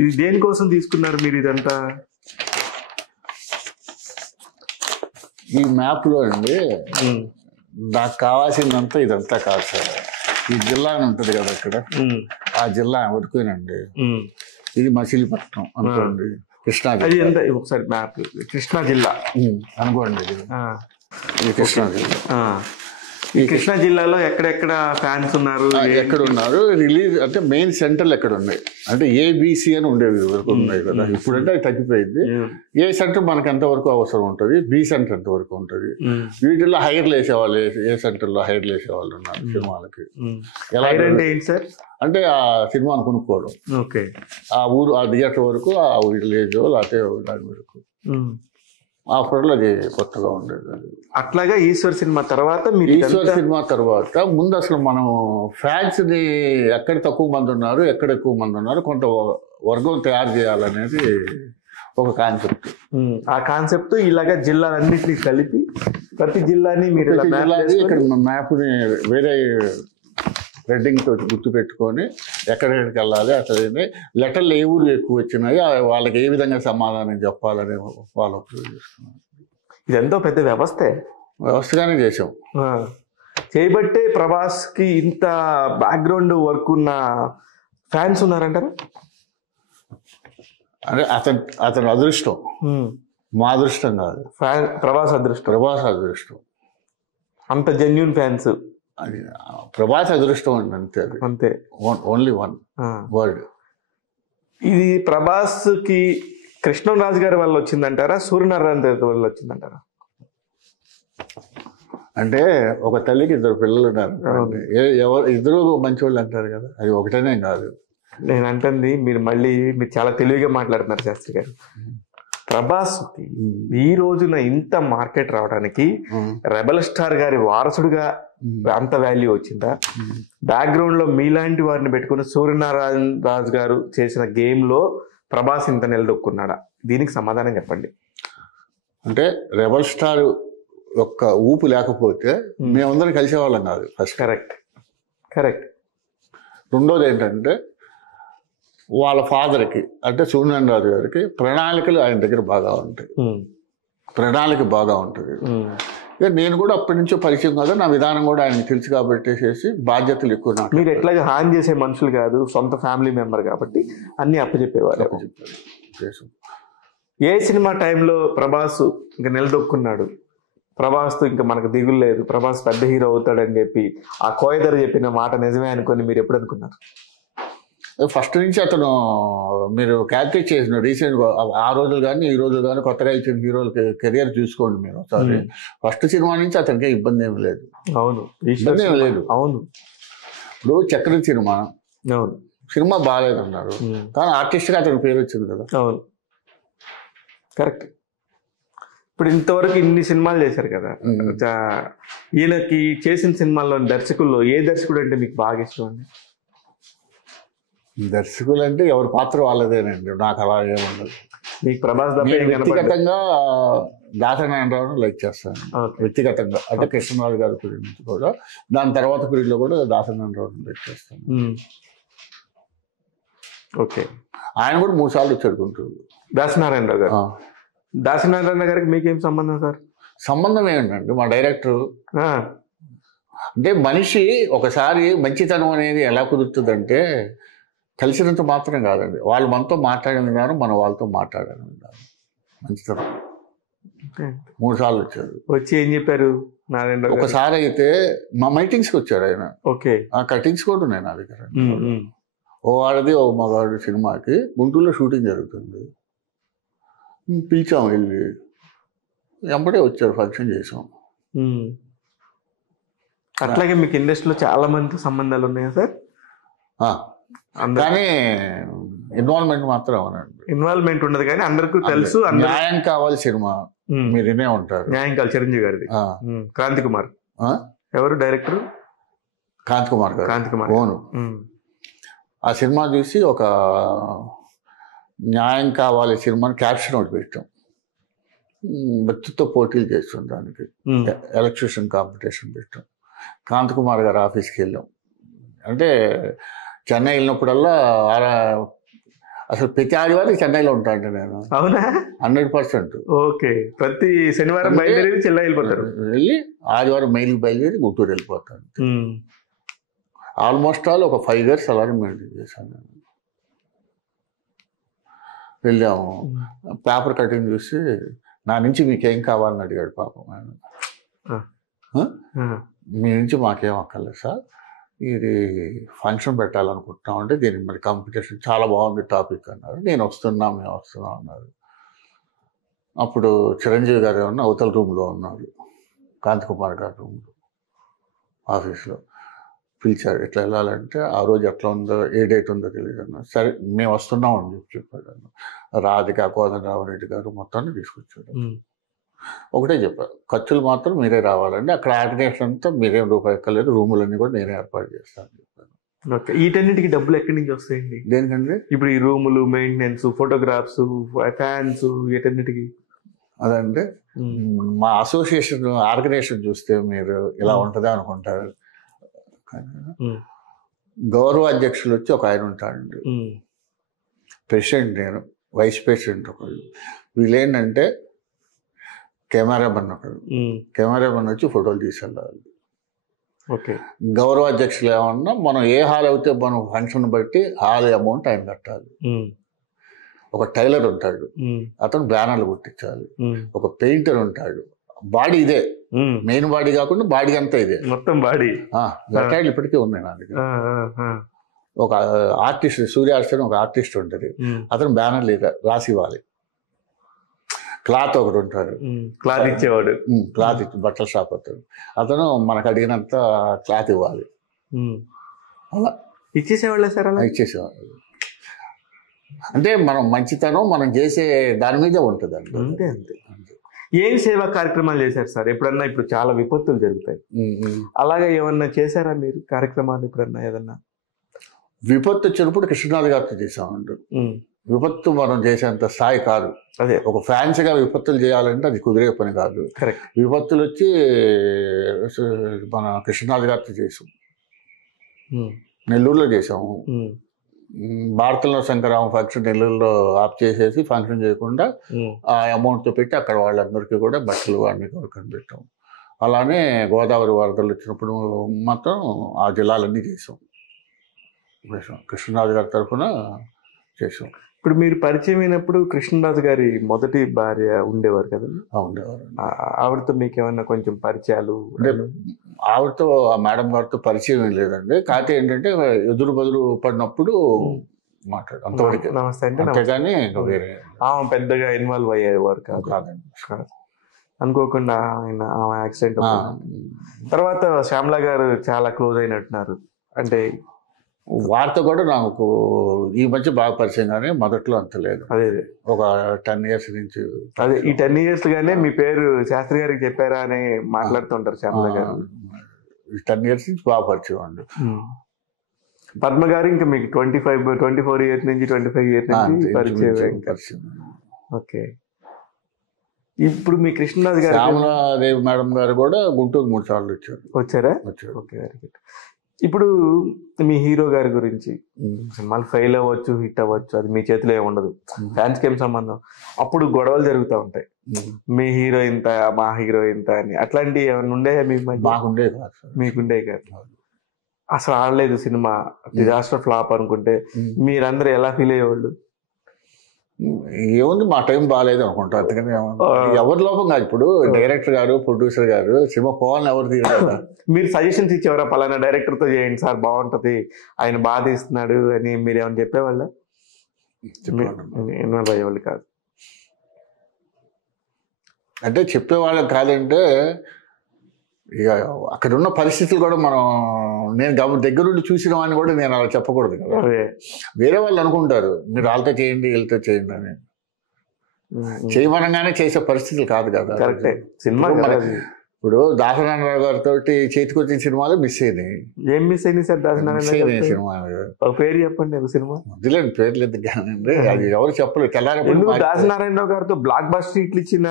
ఇది దేనికోసం తీసుకున్నారు మీరు ఇదంతా? ఈ మ్యాప్ లో అండి నాకు కావాల్సిందంతా ఇదంతా కాదు సార్. ఈ జిల్లా అని ఉంటది కదా ఇక్కడ, ఆ జిల్లా వరకునండి. ఇది మచిలీపట్నం అనుకోండి, కృష్ణా అది ఎంత ఒకసారి మ్యాప్ కృష్ణా జిల్లా అనుకోండి ఇది కృష్ణా జిల్లా. ఈ కృష్ణా జిల్లాలో ఎక్కడెక్కడ ఫ్యాన్స్ ఉన్నారు, ఎక్కడ ఉన్నారు, రిలీజ్ అంటే మెయిన్ సెంటర్లు ఎక్కడ ఉన్నాయి అంటే ఏబిసి అని ఉండేవి వరకు ఉన్నాయి కదా. ఇప్పుడంటే అది తగ్గిపోయింది. ఏ సెంటర్ మనకు ఎంతవరకు అవసరం ఉంటుంది, బి సెంటర్ ఎంతవరకు ఉంటుంది, వీటిల్లో హైర్లు వేసేవాళ్ళు, ఏ సెంటర్లో హైర్లు వేసేవాళ్ళు ఉన్నారు సినిమాలకి. ఎలా అంటే ఏంటి సార్ అంటే ఆ సినిమాను కొనుక్కోవడం, ఓకే, ఆ ఊరు ఆ థియేటర్ వరకు, ఆ విలేజ్ లేకపోతే దాని వరకు ఆఫర్లో అది కొత్తగా ఉండేది. అది అట్లాగా ఈశ్వర్ సినిమా తర్వాత ఈశ్వర్ సినిమా తర్వాత ముందు అసలు మనం ఫ్యాన్స్ ని ఎక్కడ తక్కువ మంది ఉన్నారు, ఎక్కడ ఎక్కువ మంది ఉన్నారు, కొంత వర్గం తయారు చేయాలనేది ఒక కాన్సెప్ట్. ఆ కాన్సెప్ట్ ఇలాగా జిల్లాలన్నింటినీ కలిపి ప్రతి జిల్లాని మీరు ఇక్కడ మ్యాప్ని వేరే రెడ్డింగ్ తోటి గుర్తు పెట్టుకొని ఎక్కడెక్కడికి వెళ్ళాలి, అసలు లెటర్లు ఏ ఊరు ఎక్కువ వచ్చినాయి, వాళ్ళకి ఏ విధంగా సమాధానం చెప్పాలని ఫాలో చేసుకున్నాం. ఇదెంతో పెద్ద వ్యవస్థగానే చేసాం. చేయబట్టే ప్రభాస్ కి ఇంత బ్యాక్గ్రౌండ్ వర్క్ ఉన్న ఫ్యాన్స్ ఉన్నారంటారా? అంటే అతని అదృష్టం, మా అదృష్టం కాదు, ప్రభాస్ అదృష్టం. అంత జెన్యూన్ ఫ్యాన్స్, అది ప్రభాస్ అదృష్టం అండి, అంతే. అంతే, ఓన్లీ వన్ వర్డ్. ఇది ప్రభాస్ కి కృష్ణరాజు గారి వల్ల వచ్చిందంటారా, సూర్యనారాయణ వల్ల వచ్చిందంటారా? అంటే ఒక తల్లికి ఇద్దరు పిల్లలు ఉన్నారు, ఇద్దరు మంచి వాళ్ళు అంటారు కదా, అది ఒకటేనే కాదు. నేను అంటుంది మీరు చాలా తెలివిగా మాట్లాడుతున్నారు శాస్త్రి గారు. ప్రభాస్ ఈ రోజున ఇంత మార్కెట్ రావడానికి రెబల్ స్టార్ గారి వారసుడుగా అంత వాల్యూ వచ్చిందా? బ్యాక్గ్రౌండ్ లో మీలాంటి వారిని పెట్టుకుని సూర్యనారాయణ రాజు గారు చేసిన గేమ్ లో ప్రభాస్ ఇంత నిలదొక్కున్నాడా? దీనికి సమాధానం చెప్పండి. అంటే రెబల్ స్టార్ యొక్క ఊపు లేకపోతే మేమందరం కలిసేవాళ్ళం కాదు ఫస్ట్. కరెక్ట్. రెండోది ఏంటంటే వాళ్ళ ఫాదర్కి అంటే సూర్యనారాయణ రాజు గారికి ప్రణాళికలు ఆయన దగ్గర బాగా ఉంటాయి, ప్రణాళిక బాగా ఉంటుంది. నేను కూడా అప్పటి నుంచో పరిచయం కాదు, నా విధానం కూడా ఆయనకు తెలుసు కాబట్టి బాధ్యతలు ఎక్కువ. నాకు మీరు ఎట్లాగా హాన్ చేసే మనుషులు కాదు, సొంత ఫ్యామిలీ మెంబర్ కాబట్టి అన్ని అప్పచెప్పేవారు. ఏ సినిమా టైంలో ప్రభాస్ ఇంకా నిలదొక్కున్నాడు, ప్రభాస్తో ఇంకా మనకు దిగులు లేదు, ప్రభాస్ పెద్ద హీరో అవుతాడని చెప్పి ఆ కోయదర్ చెప్పిన మాట నిజమే అనుకొని మీరు ఎప్పుడు అనుకున్నారు? ఫస్ట్ నుంచి అతను మీరు క్యాల్కులేట్ చేసిన రీసెంట్ ఆ రోజులు కానీ ఈ రోజులు కానీ కొత్తగా ఇచ్చిన హీరోలకి కెరియర్ చూసుకోండి మీరు ఒకసారి. ఫస్ట్ సినిమా నుంచి అతనికి ఇబ్బంది ఏమి లేదు. అవును, ఇబ్బంది ఏమి లేదు. అవును, ఇప్పుడు చక్ర సినిమా, అవును, సినిమా బాగాలేదన్నారు కానీ ఆర్టిస్ట్గా అతనికి పేరు వచ్చింది కదా. అవును, కరెక్ట్. ఇప్పుడు ఇంతవరకు ఇన్ని సినిమాలు చేశారు కదా, ఈయనకి చేసిన సినిమాల్లో దర్శకుల్లో ఏ దర్శకుడు అంటే మీకు బాగా ఇష్టం అండి? దర్శకులు అంటే ఎవరి పాత్ర వాళ్ళదేనండి, నాకు అలా ఏముండదు. మీకు ప్రభాస్ వ్యక్తిగతంగా దాసనారాయణరావును లైక్ చేస్తాను వ్యక్తిగతంగా, అంటే కృష్ణరాజు గారి పీరియడ్ నుంచి కూడా, దాని తర్వాత పీరియడ్లో కూడా దాసనారాయణరావును లైక్ చేస్తాను. ఓకే, ఆయన కూడా 3 సార్లు వచ్చాడు గుంటూరు. దాసనారాయణరావు గారు. దాసనారాయణ గారికి మీకేం సంబంధం సార్? సంబంధం ఏంటంటే మా డైరెక్టర్ అంటే మనిషి ఒకసారి మంచితనం అనేది ఎలా కుదురుతుందంటే కలిసినంత మాత్రం కాదండి, వాళ్ళు మనతో మాట్లాడిన విధానం మన వాళ్ళతో మాట్లాడాలని విధానం మంచితనం. 3 సార్లు వచ్చారు. వచ్చి ఏం చెప్పారు నారాయణ? ఒకసారి అయితే మా మీటింగ్స్కి వచ్చాడు ఆయన. ఓకే, ఆ కటింగ్స్ కూడా ఉన్నాయి నా దగ్గర. ఓ ఆడది ఓ మగాడు సినిమాకి గుంటూరులో షూటింగ్ జరుగుతుంది, పిలిచాం, వెళ్ళి వెంబడే వచ్చారు, ఫంక్షన్ చేసాం. అట్లాగే మీకు ఇండస్ట్రీలో చాలా మంది సంబంధాలు ఉన్నాయా సార్? కానీ ఇన్వాల్వ్మెంట్ మాత్రం అవునండి. ఇన్వాల్వ్మెంట్ ఉండదు కానీ అందరికీ తెలుసు. న్యాయం కావాలి సినిమా మీరు వినే ఉంటారు. న్యాయం కావాలి చిరంజీవి గారిది. క్రాంతి కుమార్ ఎవరు డైరెక్టర్? కాంతి కుమార్ గారు. కాంతి కుమార్. అవును. ఆ సినిమా చూసి ఒక న్యాయం కావాలి సినిమాని క్యాప్షన్ ఒకటి పెట్టాం, వ్యక్తితో పోటీలు చేస్తాం, దానికి ఎలక్ట్రిషన్ కాంపిటీషన్ పెట్టాం. కాంతి కుమార్ గారు ఆఫీస్కి వెళ్ళాం. అంటే చెన్నై వెళ్ళినప్పుడల్లా అసలు ప్రతి ఆదివారం చెన్నైలో ఉంటాను నేను. అవునా? 100%. ఓకే, ప్రతి శనివారం బయలుదేరి చెన్నై వెళ్ళిపోతారు. వెళ్ళి ఆదివారం మైలుకి బయలుదేరి గుంటూరు వెళ్ళిపోతాను. ఆల్మోస్ట్ ఆల్ ఒక 5 years అలానే మెయింటైన్ చేశాను నేను. వెళ్ళాము. పేపర్ కటింగ్ చూసి నా నుంచి మీకేం కావాలని అడిగాడు పాపం ఆయన. మీ నుంచి మాకేం అక్కర్లేదు సార్, ఇది ఫంక్షన్ పెట్టాలనుకుంటున్నాం అంటే దీనికి మరి కాంపిటీషన్ చాలా బాగుంది టాపిక్ అన్నారు. నేను వస్తున్నాం, మేము వస్తున్నాం అన్నారు. అప్పుడు చిరంజీవి గారు ఏమన్నా అవతల రూమ్లో ఉన్నారు, కాంతికుమార్ గారి రూమ్లో ఆఫీస్లో. పిలిచాడు, ఎట్లా వెళ్ళాలంటే ఆ రోజు ఎట్లా ఉందో ఏ డేట్ ఉందో తెలియదు అన్నారు. సరే మేము వస్తున్నాం అని చెప్పాడు. రాధిక కోదండరామరెడ్డి గారు మొత్తాన్ని తీసుకొచ్చాడు. ఒకటే చెప్పారు, ఖర్చులు మాత్రం మీరే రావాలండి, అక్కడ ఆర్గనైజేషన్ అంతా మీరేం రూపాయి ఎక్కలేదు, రూములన్నీ కూడా నేనే ఏర్పాటు చేస్తాను చెప్పాను. వీటన్నిటికి డబ్బులు ఎక్కడి నుంచి వస్తాయండి? దేనికండి? ఇప్పుడు ఈ రూములు, మెయింటెనెన్స్, ఫోటోగ్రాఫ్స్, ఫ్యాన్స్, వీటన్నిటికి అదంటే మా అసోసియేషన్ ఆర్గనైజేషన్ చూస్తే మీరు ఇలా ఉంటుందా అనుకుంటారు. గౌరవ అధ్యక్షులు వచ్చి ఒక ఆయన ఉంటాడండి, ప్రెసిడెంట్ నేను, వైస్ ప్రెసిడెంట్ ఒకళ్ళు. వీళ్ళేంటంటే కెమెరామన్ ఒకడు, కెమెరామన్ వచ్చి ఫోటోలు తీసుకెళ్ళాలి. ఓకే. గౌరవ అధ్యక్షులు ఏమన్నా మనం ఏ హాల్ అయితే మనం ఫంక్షన్ బట్టి హాల్ అమౌంట్ ఆయన కట్టాలి. ఒక టైలర్ ఉంటాడు, అతను బ్యానర్లు కుట్టించాలి. ఒక పెయింటర్ ఉంటాడు, బాడీ ఇదే, మెయిన్ బాడీ కాకుండా బాడీ అంతా ఇదే, మొత్తం బాడీ. రిటైర్లు ఇప్పటికీ ఉన్నాయి నా దగ్గర. ఒక ఆర్టిస్ట్, సూర్యార్స్ అని ఒక ఆర్టిస్ట్ ఉంటుంది, అతను బ్యానర్లు రాసి ఇవ్వాలి. క్లాత్ ఒకటి ఉంటాడు, క్లాత్ ఇచ్చేవాడు, క్లాత్ ఇచ్చి బట్టల షాప్ అతను, అతను మనకు అడిగినంత క్లాత్ ఇవ్వాలి. అలా ఇచ్చేసేవాళ్ళే సార్? అలా ఇచ్చేసేవాళ్ళు. అంటే మనం మంచితనం మనం చేసే దాని మీదే ఉంటుంది అండి. అంతే అంతే. ఏం సేవా కార్యక్రమాలు చేశారు సార్ ఎప్పుడన్నా? ఇప్పుడు చాలా విపత్తులు జరుగుతాయి, అలాగే ఏమన్నా చేశారా మీరు కార్యక్రమాలు ఎప్పుడన్నా? ఏదన్నా విపత్తు వచ్చినప్పుడు కృష్ణనాథ్ గారితో చేసామండి. విపత్తు మనం చేసేంత స్థాయి కాదు, అదే ఒక ఫ్యాన్సీగా విపత్తులు చేయాలంటే అది కుదిరే పని కాదు. విపత్తులు వచ్చి మన కృష్ణనాథ్ గారితో చేసాం, నెల్లూరులో చేసాము. భారతంలో శంకరామ ఫంక్షన్ నెల్లూరులో ఆఫ్ చేసేసి ఫంక్షన్ చేయకుండా ఆ అమౌంట్తో పెట్టి అక్కడ వాళ్ళందరికీ కూడా బట్టలు అన్ని కొనుక్కొని పెట్టాం. అలానే గోదావరి వరదలు వచ్చినప్పుడు మాత్రం ఆ జిల్లాలన్నీ చేసాం. కృష్ణరాజు గారి తరఫున చేసాం. ఇప్పుడు మీరు పరిచయం అయినప్పుడు కృష్ణరాజు గారి మొదటి భార్య ఉండేవారు కదండి? ఉండేవారు. ఆవిడతో మీకు ఏమన్నా కొంచెం పరిచయాలు? ఆవిడతో ఆ మేడం గారితో పరిచయం ఏం లేదండి, కాకపోతే ఏంటంటే ఎదురు బదులు పడినప్పుడు మాట్లాడు అంతవరకు నమస్తే అంటే, అంతేగాని వేరే పెద్దగా ఇన్వాల్వ్ అయ్యేవారు కాదండి. అనుకోకుండా ఆయన ఆమె యాక్సిడెంట్ తర్వాత శ్యామల గారు చాలా క్లోజ్ అయినట్టున్నారు. అంటే వార్త కూడా నాకు ఈ మధ్య బాగా పరిచయం, కానీ మొదట్లో అంత లేదు. అదే ఒక 10 years నుంచి. అదే ఈ 10 years గానే మీ పేరు శాస్త్రి గారికి చెప్పారా అని మాట్లాడుతుంటారు శ్యామల గారు. 10 years నుంచి బాగా పరిచయం అండి. పద్మ గారు ఇంకా మీకు 24 years నుంచి 25 years నుంచి పరిచయం. ఓకే. ఇప్పుడు మీ కృష్ణరాజు గారు, శ్యామలాదేవి మేడం గారు కూడా గుంటూరు 3 సార్లు వచ్చారా? Okay, very good. ఇప్పుడు మీ హీరో గారి గురించి, సినిమాలు ఫెయిల్ అవ్వచ్చు, హిట్ అవ్వచ్చు, అది మీ చేతిలో ఏమి ఉండదు, ఫ్యాన్స్కి ఏం సంబంధం. అప్పుడు గొడవలు జరుగుతూ ఉంటాయి, మీ హీరో ఇంత, మా హీరో ఇంత అని. అట్లాంటివి ఏమైనా ఉండే మీ మధ్య? మీకుండే కాదు, అసలు ఆడలేదు సినిమా, డిజాస్టర్ ఫ్లాప్ అనుకుంటే మీరందరూ ఎలా ఫీల్ అయ్యేవాళ్ళు? ఏముంది, మా టైం బాగాలేదు అనుకుంటా, అందుకని ఎవరి లోపం కాదు. ఇప్పుడు డైరెక్టర్ గారు, ప్రొడ్యూసర్ గారు సినిమా పోవాలని ఎవరు తీయరు. మీరు సజెషన్స్ ఇచ్చేవారా, పలానా డైరెక్టర్తో చేయండి సార్ బాగుంటది, ఆయన బాగా తీస్తున్నాడు అని మీరు ఏమైనా చెప్పేవాళ్ళ? ఇన్వాల్వ్ అయ్యేవాళ్ళు కాదు. అంటే చెప్పేవాళ్ళం కాదంటే ఇక అక్కడ ఉన్న పరిస్థితులు కూడా మనం, నేను దగ్గరుండి చూసిన వాడిని కూడా నేను అలా చెప్పకూడదు కదా. వేరే వాళ్ళు అనుకుంటారు మీరు వాళ్ళతో చేయండి వీళ్ళతో చేయండి అని, చేయమనగానే చేసే పరిస్థితులు కాదు కదా. కరెక్టే. సినిమా ఇప్పుడు దాసనారాయణరావు గారితో చేతికొచ్చిన సినిమాలు మిస్ అయినాయి. ఏం మిస్ అయింది సార్? దాసనారాయణ సినిమా పేరు చెప్పండి. సినిమా వదిలేండి, పేర్లు ఎందుకు కానండి, అది ఎవరు చెప్పలేదు. తెల్లారప్పుడు దాసనారాయణరావు గారితో బ్లాక్ బస్టర్ హిట్లు ఇచ్చిన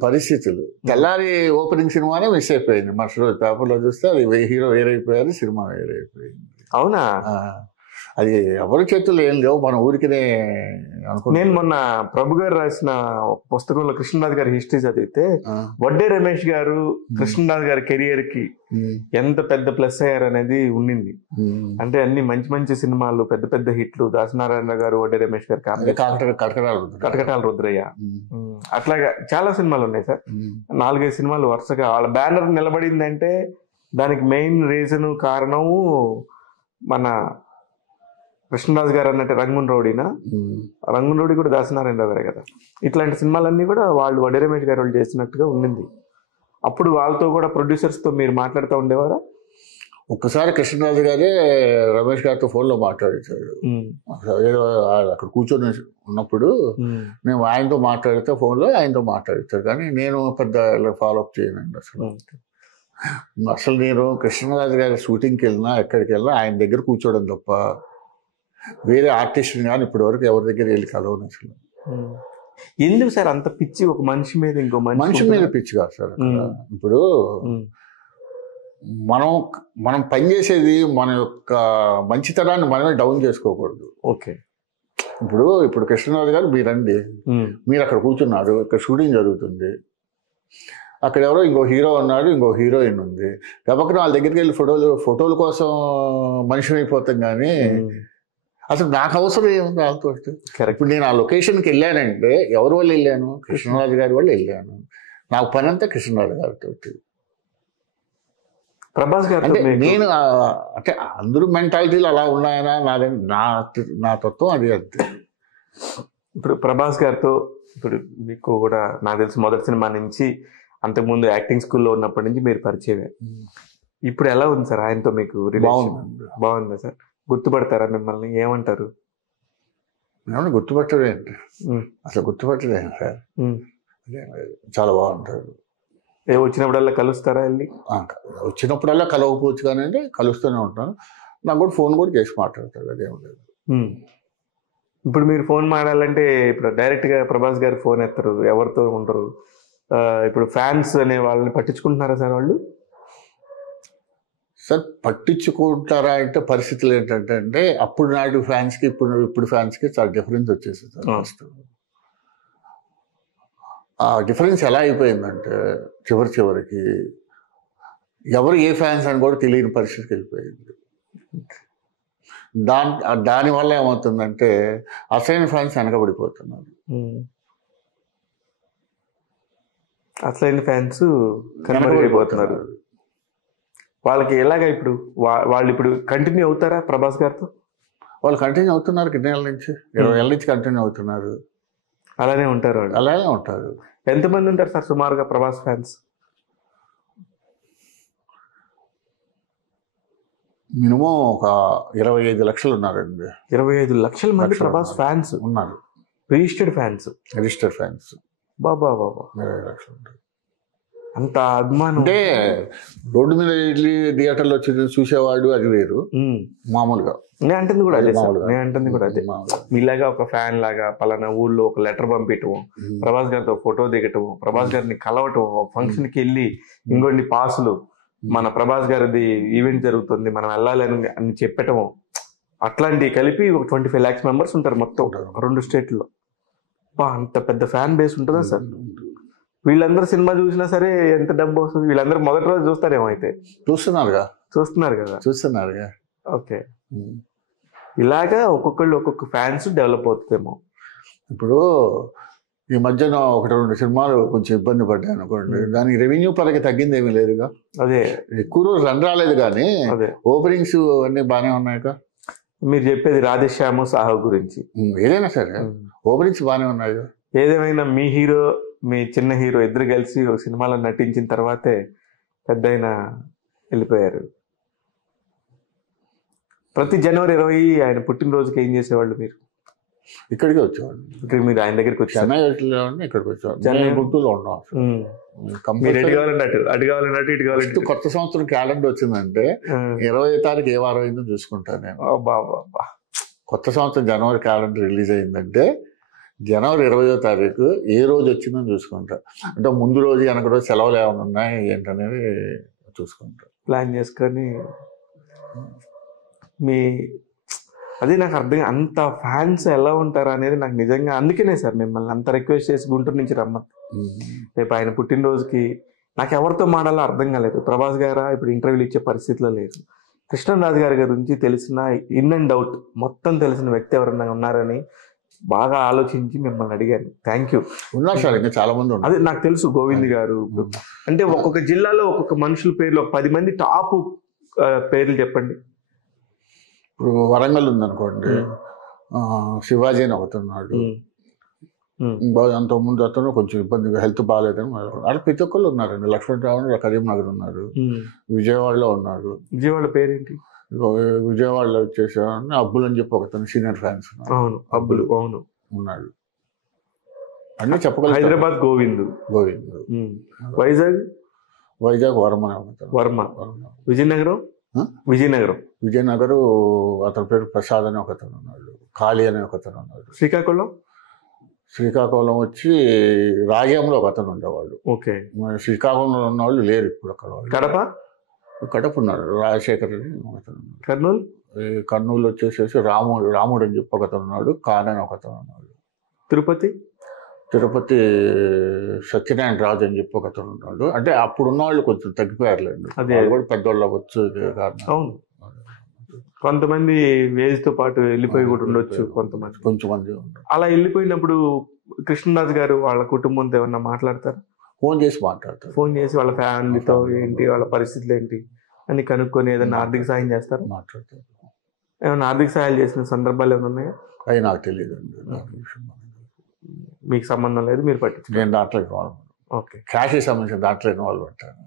పరిస్థితులు తెల్లారి ఓపెనింగ్ సినిమానే మిస్ అయిపోయింది. మరుసటి రోజు పేపర్లో చూస్తే అది హీరో వేరైపోయారు, సినిమా వేరైపోయింది. అవునా? అది ఎవరి చేతుల్లో ఏం లేవు, మన ఊరికినే అనుకుంటున్నాను. నేను మొన్న ప్రభు గారు రాసిన పుస్తకంలో కృష్ణరాజు గారి హిస్టరీ చదివితే వడ్డే రమేష్ గారు కృష్ణరాజు గారి కెరియర్ కి ఎంత పెద్ద ప్లస్ అయ్యారు అనేది ఉండింది. అంటే అన్ని మంచి మంచి సినిమాలు, పెద్ద పెద్ద హిట్లు, దాసనారాయణ గారు, వడ్డే రమేష్ గారు, కటకటాల రుద్రయ్య, అట్లాగా చాలా సినిమాలు ఉన్నాయి సార్. 4-5 సినిమాలు వరుసగా వాళ్ళ బ్యానర్ నిలబడిందంటే దానికి మెయిన్ రీజన్ కారణము మన కృష్ణరాజు గారు అన్నట్టు రంగున్ రౌడీనా, రంగున్ రౌడీ కూడా దాసనారాయణ గారే కదా. ఇట్లాంటి సినిమాలన్నీ కూడా వాళ్ళు వడ్డే రమేష్ గారు వాళ్ళు చేసినట్టుగా ఉండింది. అప్పుడు వాళ్ళతో కూడా ప్రొడ్యూసర్స్ తో మీరు మాట్లాడుతూ ఉండేవారా? ఒక్కసారి కృష్ణరాజు గారే రమేష్ గారితో ఫోన్లో మాట్లాడించాడు. ఏదో అక్కడ కూర్చొని ఉన్నప్పుడు నేను ఆయనతో మాట్లాడితే ఫోన్లో ఆయనతో మాట్లాడించాడు, కానీ నేను పెద్ద ఫాలోఅప్ చేయనండి అసలు నేను కృష్ణరాజు గారి షూటింగ్కి వెళ్ళినా ఎక్కడికి వెళ్ళినా ఆయన దగ్గర కూర్చోవడం తప్ప వేరే ఆర్టిస్ట్ కానీ ఇప్పటి వరకు ఎవరి దగ్గర వెళ్ళి కలవను అసలు. ఎందుకు సార్ అంత పిచ్చి ఒక మనిషి మీద ఇంకో మనిషి మీద పిచ్చి కాదు సార్. ఇప్పుడు మనం పనిచేసేది మన యొక్క మంచితనాన్ని మనమే డౌన్ చేసుకోకూడదు. ఓకే, ఇప్పుడు కృష్ణరాజు గారు మీరండి, మీరు అక్కడ కూర్చున్నారు, ఇక్కడ షూటింగ్ జరుగుతుంది, అక్కడ ఎవరో ఇంకో హీరో ఉన్నాడు, ఇంకో హీరోయిన్ ఉంది, కాబట్టి వాళ్ళ దగ్గరికి వెళ్ళి ఫోటోల కోసం మనిషి అయిపోతాం. కానీ అసలు నాకు అవసరం ఏముంది వాళ్ళతో? ఇప్పుడు నేను ఆ లొకేషన్కి వెళ్ళానంటే ఎవరి వల్ల వెళ్ళాను? కృష్ణరాజు గారి వల్ల వెళ్ళాను. నాకు పని అంతా కృష్ణరాజు గారితో. ప్రభాస్ గారు అంటే నేను అంటే అందరూ మెంటాలిటీలు అలా ఉన్నాయనా? నా తత్వం అది అంతే. ఇప్పుడు ప్రభాస్ గారితో ఇప్పుడు మీకు కూడా నాకు తెలిసి మొదటి సినిమా నుంచి అంతకుముందు యాక్టింగ్ స్కూల్లో ఉన్నప్పటి నుంచి మీరు పరిచయమే. ఇప్పుడు ఎలా ఉంది సార్ ఆయనతో మీకు రిలేషన్? బాగుందా సార్? గుర్తుపడతారా మిమ్మల్ని? ఏమంటారు? గుర్తుపట్టలేండి, అసలు గుర్తుపట్టలేను సార్. చాలా బాగుంటారు. వచ్చినప్పుడల్లా కలుస్తారా? వెళ్ళి వచ్చినప్పుడల్లా కలవకపోవచ్చు, కానీ అంటే కలుస్తూనే ఉంటాను. నాకు కూడా ఫోన్ కూడా చేసి మాట్లాడతాడు, అదేం లేదు. ఇప్పుడు మీరు ఫోన్ మాట్లాడాలంటే ఇప్పుడు డైరెక్ట్ గా ప్రభాస్ గారు ఫోన్ ఎత్తారు, ఎవరితో ఉండరు. ఇప్పుడు ఫ్యాన్స్ అనే వాళ్ళని పట్టించుకుంటున్నారా సార్ వాళ్ళు? సార్ పట్టించుకుంటారా అంటే పరిస్థితులు ఏంటంటే అప్పుడు నాటి ఫ్యాన్స్కి ఇప్పుడు ఫ్యాన్స్కి చాలా డిఫరెన్స్ వచ్చేసింది సార్. ఫస్ట్ ఆ డిఫరెన్స్ ఎలా అయిపోయిందంటే చివరికి ఎవరు ఏ ఫ్యాన్స్ అని కూడా తెలియని పరిస్థితికి వెళ్ళిపోయింది. దానివల్ల ఏమవుతుందంటే అసలైన ఫ్యాన్స్ వెనకబడిపోతున్నారు. అసలైన ఫ్యాన్స్ కనబడిపోతున్నారు. వాళ్ళకి ఎలాగా ఇప్పుడు వాళ్ళు ఇప్పుడు కంటిన్యూ అవుతారా ప్రభాస్ గారితో? వాళ్ళు కంటిన్యూ అవుతున్నారు, కిన్నేళ్ళ నుంచి 20 ఏళ్ళ నుంచి కంటిన్యూ అవుతున్నారు. అలానే ఉంటారు వాళ్ళు? అలానే ఉంటారు. ఎంతమంది ఉంటారు సార్ సుమారుగా ప్రభాస్ ఫ్యాన్స్? మినిమం ఒక 25 లక్షలు ఉన్నారండి. 25 లక్షల మంది ప్రభాస్ ఫ్యాన్స్ ఉన్నారు. Registered fans. బాబా 20 లక్షలు ఉంటారు. అంత అభిమానం అంటే రోడ్డు మీద వెళ్ళి థియేటర్లో వచ్చి చూసేవాడు అది వేరు. మామూలుగా నేను అంటుంది కూడా అదే. మీలాగా ఒక ఫ్యాన్ లాగా పలానా ఊళ్ళో ఒక లెటర్ పంపించటం, ప్రభాస్ గారితో ఫోటో దిగటం, ప్రభాస్ గారిని కలవటం, ఒక ఫంక్షన్ కి వెళ్ళి ఇంకొన్ని పాసులు మన ప్రభాస్ గారిది ఈవెంట్ జరుగుతుంది మనం వెళ్ళాలి అని చెప్పటం, అట్లాంటివి కలిపి ఒక 25 lakhs మెంబర్స్ ఉంటారు మొత్తం 2 స్టేట్లో. అంత పెద్ద ఫ్యాన్ బేస్ ఉంటుందా సార్? వీళ్ళందరూ సినిమా చూసినా సరే ఎంత డబ్బు వస్తుంది? వీళ్ళందరూ మొదటి రోజు చూస్తారేమో. అయితే చూస్తున్నారు కదా. ఓకే, ఇలాగా ఒక్కొక్క ఫ్యాన్స్ డెవలప్ అవుతుందేమో. ఇప్పుడు ఈ మధ్యన 1-2 సినిమాలు కొంచెం ఇబ్బంది పడ్డాయి అనుకోండి, దానికి రెవెన్యూ పరంగా తగ్గింది ఏమీ లేదుగా. అదే ఎక్కువ రోజు రన్ రాలేదు, కానీ ఓపెనింగ్స్ అన్ని బాగానే ఉన్నాయిగా. మీరు చెప్పేది రాధేశ్యాము సాహు గురించి. ఏదైనా సరే ఓపెనింగ్స్ బాగానే ఉన్నాయి. ఏదేమైనా మీ హీరో మీ చిన్న హీరో ఇద్దరు కలిసి ఒక సినిమాలో నటించిన తర్వాతే పెద్ద వెళ్ళిపోయారు. ప్రతి జనవరి 20 ఆయన పుట్టినరోజుకి ఏం చేసేవాళ్ళు మీరు? ఇక్కడికి వచ్చేవాళ్ళు. ఇక్కడికి మీరు ఆయన దగ్గరికి వచ్చి ఇక్కడికి వచ్చేవాళ్ళు. గుంటూరులో ఉన్నాం. మీరు ఎటు కావాలన్నట్టు ఇటు కావాలంటే కొత్త సంవత్సరం క్యాలెండర్ వచ్చిందంటే 20వ తారీఖు ఏ వారం అయిందో చూసుకుంటాను నేను. కొత్త సంవత్సరం జనవరి క్యాలెండర్ రిలీజ్ అయిందంటే జనవరి 20వ తారీఖు ఏ రోజు వచ్చిందో చూసుకుంటా. అంటే ముందు రోజు వెనక రోజు సెలవులు ఏమైనా ఉన్నాయి ఏంటనేది చూసుకుంటా, ప్లాన్ చేసుకొని. మీ అది నాకు అర్థం అంత ఫ్యాన్స్ ఎలా ఉంటారు అనేది నాకు నిజంగా అందుకనే సార్ మిమ్మల్ని అంత రిక్వెస్ట్ చేసి గుంటూరు నుంచి రమ్మని. రేపు ఆయన పుట్టినరోజుకి నాకు ఎవరితో మాడాలో అర్థం కాలేదు. ప్రభాస్ గారా ఇప్పుడు ఇంటర్వ్యూలు ఇచ్చే పరిస్థితిలో లేదు. కృష్ణరాజు గారి గురించి తెలిసిన ఇన్ అండ్ అవుట్ మొత్తం తెలిసిన వ్యక్తి ఎవరన్నా ఉన్నారని బాగా ఆలోచించి మిమ్మల్ని అడిగాను. Thank you. ఉన్నారు సార్, ఇంకా చాలా మంది అదే నాకు తెలుసు. గోవింద్ గారు అంటే ఒక్కొక్క జిల్లాలో ఒక్కొక్క మనుషుల పేర్లు 10 మంది టాప్ పేర్లు చెప్పండి. ఇప్పుడు వరంగల్ ఉందనుకోండి, శివాజీ అని ఒకతున్నాడు. అంతకుముందు అతను కొంచెం ఇబ్బందిగా హెల్త్ బాగాలేదని అక్కడ ప్రతి ఒక్కళ్ళు ఉన్నారండి. లక్ష్మణరావు కరీంనగర్ ఉన్నారు, విజయవాడలో ఉన్నారు. విజయవాడ పేరేంటి? విజయవాడలో వచ్చేసి అబ్బులు అని చెప్పి ఒకతను సీనియర్ ఫ్యాన్స్ అబ్బులు అవును ఉన్నాడు. అన్నీ చెప్పగలరు. హైదరాబాద్ గోవింద్. వైజాగ్ వర్మ. విజయనగరం అతని పేరు ప్రసాద్ అని ఒకతను ఉన్నాడు. కాళీ అని ఒకతను ఉన్నాడు. శ్రీకాకుళం వచ్చి రాజ్యంలో ఒకతను ఉండేవాడు. ఓకే. శ్రీకాకుళంలో ఉన్నవాళ్ళు లేరు ఇప్పుడు అక్కడ. కడప ఉన్నాడు రాజశేఖర్ అని ఒకతను. కర్నూలు వచ్చేసేసి రాముడు అని చెప్పి ఒకతను ఉన్నాడు. కాన్ అని ఒకతను ఉన్నాడు. తిరుపతి సత్యనారాయణ రాజు అని చెప్పి ఒకతను ఉన్నాడు. అంటే అప్పుడున్న వాళ్ళు కొంచెం తగ్గిపోయారులేండి, కూడా పెద్దవాళ్ళు అవ్వచ్చు. కొంతమంది ఏజ్ తో పాటు వెళ్ళిపోయి కూడా ఉండొచ్చు. కొంతమంది అలా వెళ్ళిపోయినప్పుడు కృష్ణరాజు గారు వాళ్ళ కుటుంబంతో ఏమన్నా మాట్లాడతారు? ఫోన్ చేసి మాట్లాడతారు. ఫోన్ చేసి వాళ్ళ ఫ్యామిలీతో ఏంటి, వాళ్ళ పరిస్థితులు ఏంటి అని కనుక్కొని ఏదైనా ఆర్థిక సాయం చేస్తారు? మాట్లాడతారు. ఏమైనా ఆర్థిక సాయాలు చేసిన సందర్భాలు ఏమైనా ఉన్నాయా? అవి నాకు తెలియదు అండి. మీకు సంబంధం లేదు, మీరు పట్టించు. నేను దాంట్లో ఇన్వాల్వ్. ఓకే. క్యాష్కి సంబంధించిన దాంట్లో ఇన్వాల్వ్ అంటాను.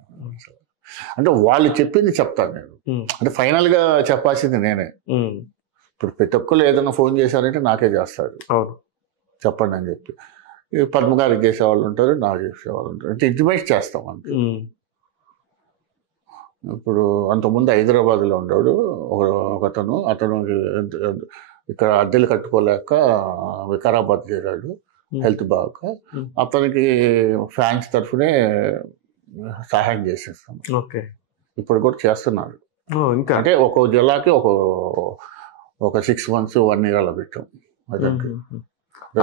అంటే వాళ్ళు చెప్పింది చెప్తాను నేను. అంటే ఫైనల్ గా చెప్పాల్సింది నేనే. ఇప్పుడు ప్రతి ఒక్కరు ఏదైనా ఫోన్ చేశారంటే నాకే చేస్తారు. చెప్పండి అని చెప్పి పద్మ గారికి చేసేవాళ్ళు ఉంటారు, నాకు చేసేవాళ్ళు ఉంటారు. అంటే ఇంటిమేట్ చేస్తాం అంతే. ఇప్పుడు అంతకుముందు హైదరాబాద్లో ఉండేవాడు అతను ఇక్కడ అద్దెలు కట్టుకోలేక వికారాబాద్ చేరాడు, హెల్త్ బాగా. అతనికి ఫ్యాన్స్ తరఫునే సహాయం చేసేస్తాం. ఓకే. ఇప్పుడు కూడా చేస్తున్నారు. ఇంకా అంటే ఒక్కో జిల్లాకి ఒక 6 months 1 year అలా పెట్టాం.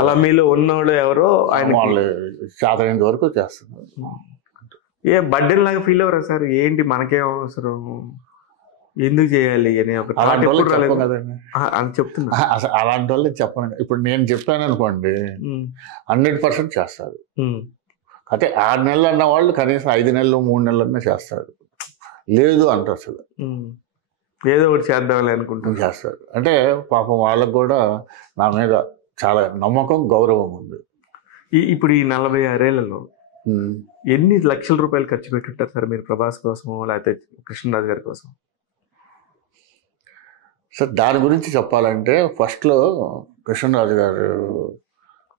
అలా మీలో ఉన్నవాళ్ళు ఎవరో ఆయన వాళ్ళు సాధారణ వరకు చేస్తున్నారు. ఏ బర్త్డే లాగా ఫీల్ అవ్వరా సార్? ఏంటి మనకేం అవసరం, ఎందుకు చేయాలి అని ఒక అని చెప్తున్నా. అలాంటి వాళ్ళు చెప్పను. ఇప్పుడు నేను చెప్పాను అనుకోండి 100% చేస్తారు. అంటే 6 నెలలు అన్న వాళ్ళు కనీసం 5 నెలలు 3 నెలలన్నా చేస్తారు. లేదు అంటారు అసలు. ఏదో ఒకటి చేద్దామని అనుకుంటాం చేస్తారు. అంటే పాపం వాళ్ళకు కూడా నా మీద చాలా నమ్మకం, గౌరవం ఉంది. ఇప్పుడు ఈ 46 ఏళ్లలో ఎన్ని లక్షల రూపాయలు ఖర్చు పెట్టుంటారు సార్ మీరు ప్రభాస్ కోసం లేకపోతే కృష్ణరాజు గారి కోసం? సార్ దాని గురించి చెప్పాలంటే ఫస్ట్లో కృష్ణరాజు గారు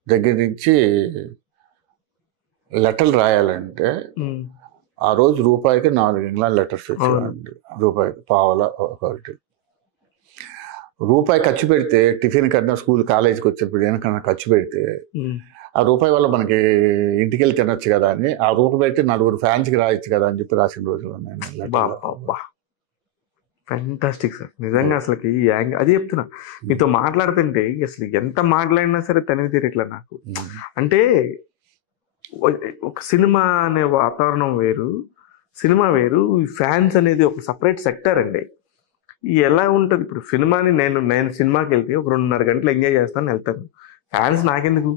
దగ్గర నుంచి లెటర్లు రాయాలంటే ఆ రోజు రూపాయికి 4 ఇంగ్లాండ్ లెటర్స్ వచ్చేవాడి. రూపాయికి పావలా ఒకటి. రూపాయి ఖర్చు పెడితే టిఫిన్ కన్నా స్కూల్ కాలేజీకి వచ్చేప్పుడు దేనికన్నా ఖర్చు పెడితే ఆ రూపాయి వల్ల మనకి ఇంటికి వెళ్ళి తినొచ్చు కదా అని, ఆ రూపాయి పెట్టి 4 ఫ్యాన్స్కి రాయొచ్చు కదా అని చెప్పి రాసిన రోజులు నేను. ఫ్యాంటాస్టిక్ సార్ నిజంగా. అసలుకి అది చెప్తున్నా, మీతో మాట్లాడుతుంటే అసలు ఎంత మాట్లాడినా సరే తనివి తీరట్లే నాకు. అంటే ఒక సినిమా అనే వాతావరణం వేరు, సినిమా వేరు, ఈ ఫ్యాన్స్ అనేది ఒక సపరేట్ సెక్టర్ అండి. ఎలా ఉంటుంది ఇప్పుడు సినిమాని నేను సినిమాకి వెళ్తే ఒక 2.5 గంటలు ఎంజాయ్ చేస్తాను, వెళ్తాను. ఫ్యాన్స్ నాకెందుకు?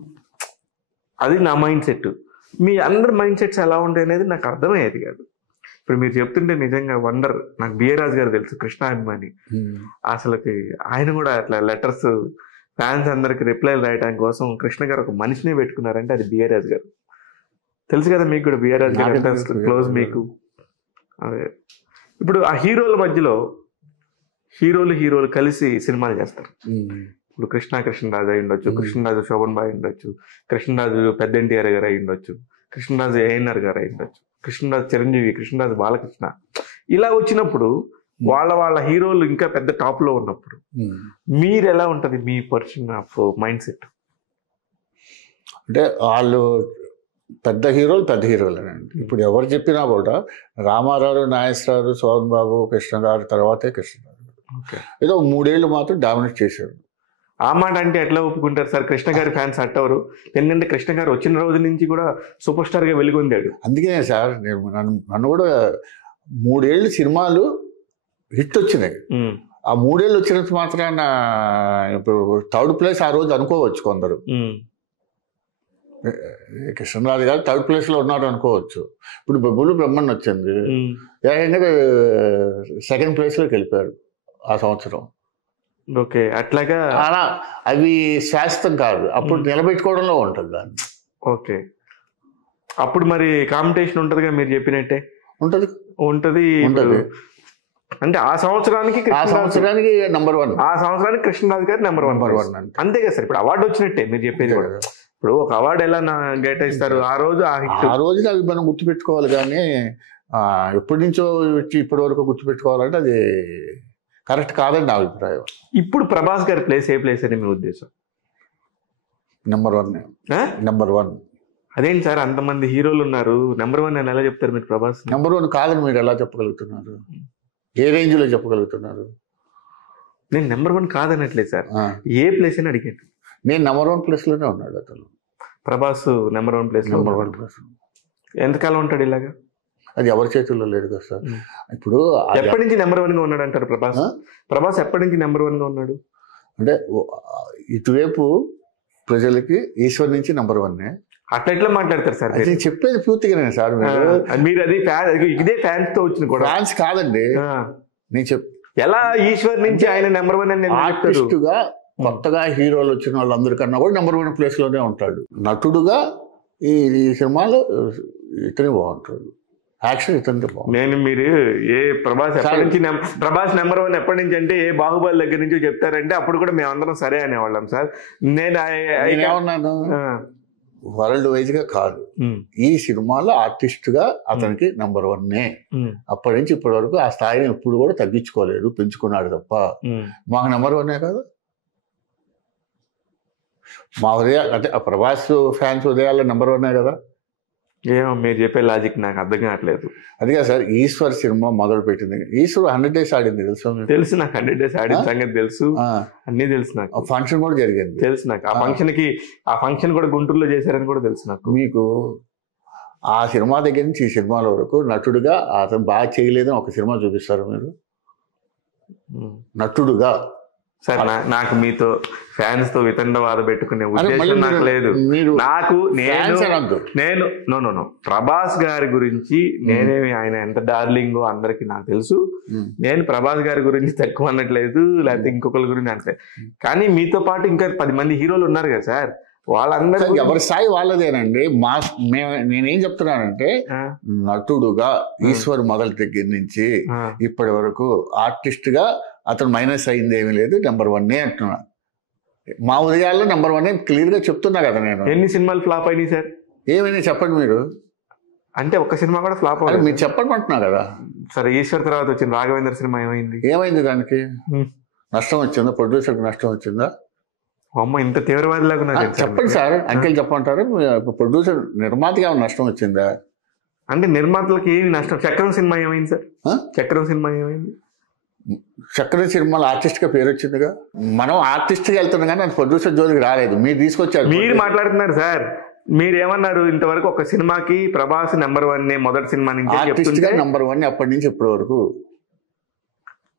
అది నా మైండ్ సెట్. మీ అందరి మైండ్ సెట్స్ ఎలా ఉంటాయి అనేది నాకు అర్థమయ్యేది కాదు. ఇప్పుడు మీరు చెప్తుంటే నిజంగా వండర్. నాకు బిఏ రాజు గారు తెలుసు, కృష్ణాభిమాని. అసలుకి ఆయన కూడా అట్లా లెటర్స్ ఫ్యాన్స్ అందరికి రిప్లైలు రాయడానికి కోసం కృష్ణ గారు ఒక మనిషిని పెట్టుకున్నారంటే అది బిఏ రాజు గారు. తెలుసు కదా మీకు కూడా బిఏ రాజు గారు క్లోజ్ మీకు. అదే ఇప్పుడు ఆ హీరోల మధ్యలో హీరోలు కలిసి సినిమాలు చేస్తారు. ఇప్పుడు కృష్ణరాజు అయి ఉండొచ్చు, కృష్ణరాజు శోభన్ బాయ్ ఉండొచ్చు, కృష్ణరాజు పెద్ద ఎన్టీఆర్ గారు అయి ఉండొచ్చు, కృష్ణరాజు ఏఎన్ఆర్ గారు అయి ఉండొచ్చు, కృష్ణరాజు చిరంజీవి, కృష్ణరాజు బాలకృష్ణ. ఇలా వచ్చినప్పుడు వాళ్ళ హీరోలు ఇంకా పెద్ద టాప్ లో ఉన్నప్పుడు మీరు ఎలా ఉంటది మీ పర్సన్ ఆఫ్ మైండ్ సెట్? అంటే వాళ్ళు పెద్ద హీరోలేనండి. ఇప్పుడు ఎవరు చెప్పినా కూడా రామారావు, నాగేశ్వరరావు, శోభన్ బాబు, కృష్ణ గారు తర్వాతే కృష్ణరాజు. ఓకే. ఏదో 3 ఏళ్ళు మాత్రం డామినేట్ చేశాడు. ఆ మాట అంటే ఎట్లా ఒప్పుకుంటారు సార్? కృష్ణ గారి ఫ్యాన్స్ అట్టవరు. ఎందుకంటే కృష్ణ గారు వచ్చిన రోజు నుంచి కూడా సూపర్ స్టార్ గా వెలుగొందాడు. అందుకే సార్ నన్ను కూడా 3 ఏళ్ళు సినిమాలు హిట్ వచ్చినాయి. ఆ 3 ఏళ్ళు వచ్చినంత మాత్రాన ఇప్పుడు 3rd ప్లేస్ ఆ రోజు అనుకోవచ్చు కొందరు. కృష్ణరాజు గారు 3rd ప్లేస్ లో ఉన్నాడు అనుకోవచ్చు. ఇప్పుడు బొబ్బులు బ్రహ్మణ్ వచ్చింది, ఏకంగా 2nd ప్లేస్ లోకి వెళ్ళిపోయారు ఆ సంవత్సరం. ఓకే, అట్లాగా అలా అవి శాశ్వతం కాదు, అప్పుడు నిలబెట్టుకోవడంలో ఉంటుంది దాన్ని. ఓకే, అప్పుడు మరి కాంపిటీషన్ ఉంటదిగా మీరు చెప్పినట్టే. ఉంటది. అంటే ఆ సంవత్సరానికి నెంబర్ 1, ఆ సంవత్సరానికి కృష్ణరాజు గారు నెంబర్ 1 అంతే కదా సార్. ఇప్పుడు అవార్డు వచ్చినట్టే మీరు చెప్పేది కూడా. ఇప్పుడు ఒక అవార్డు ఎలా కేటాయిస్తారు? ఆ రోజు ఆ రోజు అవి మనం గుర్తుపెట్టుకోవాలి, కానీ ఎప్పటి నుంచో ఇప్పటి వరకు గుర్తుపెట్టుకోవాలంటే అది కరెక్ట్ కాదని నా అభిప్రాయం. ఇప్పుడు ప్రభాస్ గారి ప్లేస్ ఏ ప్లేస్ అని మీ ఉద్దేశం? నెంబర్ 1. అదేంటి సార్, అంతమంది హీరోలు ఉన్నారు, నెంబర్ 1 అని ఎలా చెప్తారు మీరు? ప్రభాస్ నెంబర్ 1 కాదని మీరు ఎలా చెప్పగలుగుతున్నారు? ఏ రేంజ్ లో చెప్పగలుగుతున్నారు? నేను నెంబర్ 1 కాదనట్లేదు సార్, ఏ ప్లేస్ అని అడిగాను. నేను నెంబర్ 1 ప్లేస్ లోనే ఉన్నాడు అతను. Prabhas number 1 place. ఎంతకాలం ఉంటాడు ఇలాగా? అది ఎవరి చేతుల్లో లేదు కదా సార్. ఇప్పుడు ఎప్పటి నుంచి నెంబర్ 1 గా ఉన్నాడు అంటారు ప్రభాస్? ప్రభాస్ ఎప్పటి నుంచి నెంబర్ 1 గా ఉన్నాడు అంటే ఇటువైపు ప్రజలకి ఈశ్వర్ నుంచి నెంబర్ 1. అట్లా ఎట్లా మాట్లాడతారు సార్? నేను చెప్పేది పూర్తిగానే సార్. మీరు అది ఇదే ఫ్యాన్స్ తో వచ్చిన కూడా ఫ్యాన్స్ కాదండి. నేను ఎలా ఈశ్వర్ నుంచి ఆయన నెంబర్ 1 అని ఆర్టిస్ట్ గా కొత్తగా హీరోలు వచ్చిన వాళ్ళందరికన్నా కూడా నెంబర్ 1 ప్లేస్ లోనే ఉంటాడు. నటుడుగా ఈ సినిమాలో ఇతనే బాగుంటాడు, యాక్షన్ ఇతనితో బాగుంది. నేను మీరు ఏ ప్రభాస్ ఎప్పటి నుంచి ప్రభాస్ నెంబర్ 1 ఎప్పటి నుంచి అంటే ఏ బాహుబలి దగ్గర నుంచి చెప్తారంటే అప్పుడు కూడా మేమందరం సరే అనేవాళ్ళం సార్. నేను ఏమన్నాను, వరల్డ్ వైజ్ గా కాదు, ఈ సినిమాలో ఆర్టిస్ట్ గా అతనికి నెంబర్ 1. అప్పటి నుంచి ఇప్పటి వరకు ఆ స్థాయిని ఎప్పుడు కూడా తగ్గించుకోలేదు, పెంచుకున్నాడు తప్ప. మాకు నెంబర్ 1 కదా. మా ఉదయాలు అంటే ప్రభాస్ ఫ్యాన్స్ ఉదయాల్లో నెంబర్ 1 కదా. ఏమో మీరు చెప్పే లాజిక్ నాకు అర్థం కావట్లేదు. అదిగా సార్, ఈశ్వర్ సినిమా మొదలు పెట్టింది, ఈశ్వర్ 100 days ఆడింది తెలుసు నాకు. 100 days ఆడిన సంగతి తెలుసు, అన్ని తెలుసు నాకు. ఫంక్షన్ కూడా జరిగింది తెలుసు నాకు. ఆ ఫంక్షన్ కూడా గుంటూరులో చేశారని కూడా తెలుసు నాకు. మీకు ఆ సినిమా దగ్గర నుంచి ఈ సినిమాల వరకు నటుడుగా అతను బాగా చేయలేదని ఒక సినిమా చూపిస్తారు మీరు? నటుడుగా సార్ నాకు మీతో ఫ్యాన్స్ తో వితండవాద పెట్టుకునే ఉద్దేశం నాకు లేదు. నేను నో ప్రభాస్ గారి గురించి నేనేమి ఆయన ఎంత డార్లింగో అందరికి నాకు తెలుసు. నేను ప్రభాస్ గారి గురించి తక్కువ అనట్లేదు, లేకపోతే ఇంకొకరి గురించి అనట్లేదు. కానీ మీతో పాటు ఇంకా 10 మంది హీరోలు ఉన్నారు కదా సార్, వాళ్ళందరూ ఎవరి స్థాయి వాళ్ళదేనండి. నేనేం చెప్తున్నానంటే, నటుడుగా ఈశ్వర్ మొదటి దగ్గర నుంచి ఇప్పటి వరకు ఆర్టిస్ట్ గా అతను మైనస్ అయింది ఏమీ లేదు, నెంబర్ 1 అంటున్నా. మా ఉదయాల్లో నెంబర్ 1 క్లియర్ గా చెప్తున్నా కదా నేను. ఎన్ని సినిమాలు ఫ్లాప్ అయినాయి సార్? ఏమైనా చెప్పండి మీరు. అంటే ఒక్క సినిమా కూడా ఫ్లాప్ అవ్వలేదు. మీరు చెప్పండి అంటున్నా కదా. సరే, ఈశ్వర్ తర్వాత వచ్చిన రాఘవేంద్ర సినిమా ఏమైంది? దానికి నష్టం వచ్చిందా? ప్రొడ్యూసర్కి నష్టం వచ్చిందా? అమ్మ, ఇంత తీవ్రవాదిలాగా చెప్పండి సార్. అంకెల్ చెప్పంటారు. ప్రొడ్యూసర్ నిర్మాతగా నష్టం వచ్చిందా? అంటే నిర్మాతలకి ఏమి నష్టం? చక్రం సినిమా ఏమైంది సార్? చక్రం సినిమా ఏమైంది? చక్రం సినిమాలో ఆర్టిస్ట్ గా పేరు వచ్చిందిగా. మనం ఆర్టిస్ట్ గా వెళ్తున్నాం కానీ అది ప్రొడ్యూసర్ జోలికి రాలేదు. మీరు తీసుకొచ్చారు. మీరు మాట్లాడుతున్నారు సార్. మీరేమన్నారు ఇంతవరకు? ఒక సినిమాకి ప్రభాస్ నెంబర్ 1 మొదటి సినిమా నుంచి ఆర్టిస్ట్ గా నెంబర్ 1 అప్పటి నుంచి ఇప్పటి వరకు.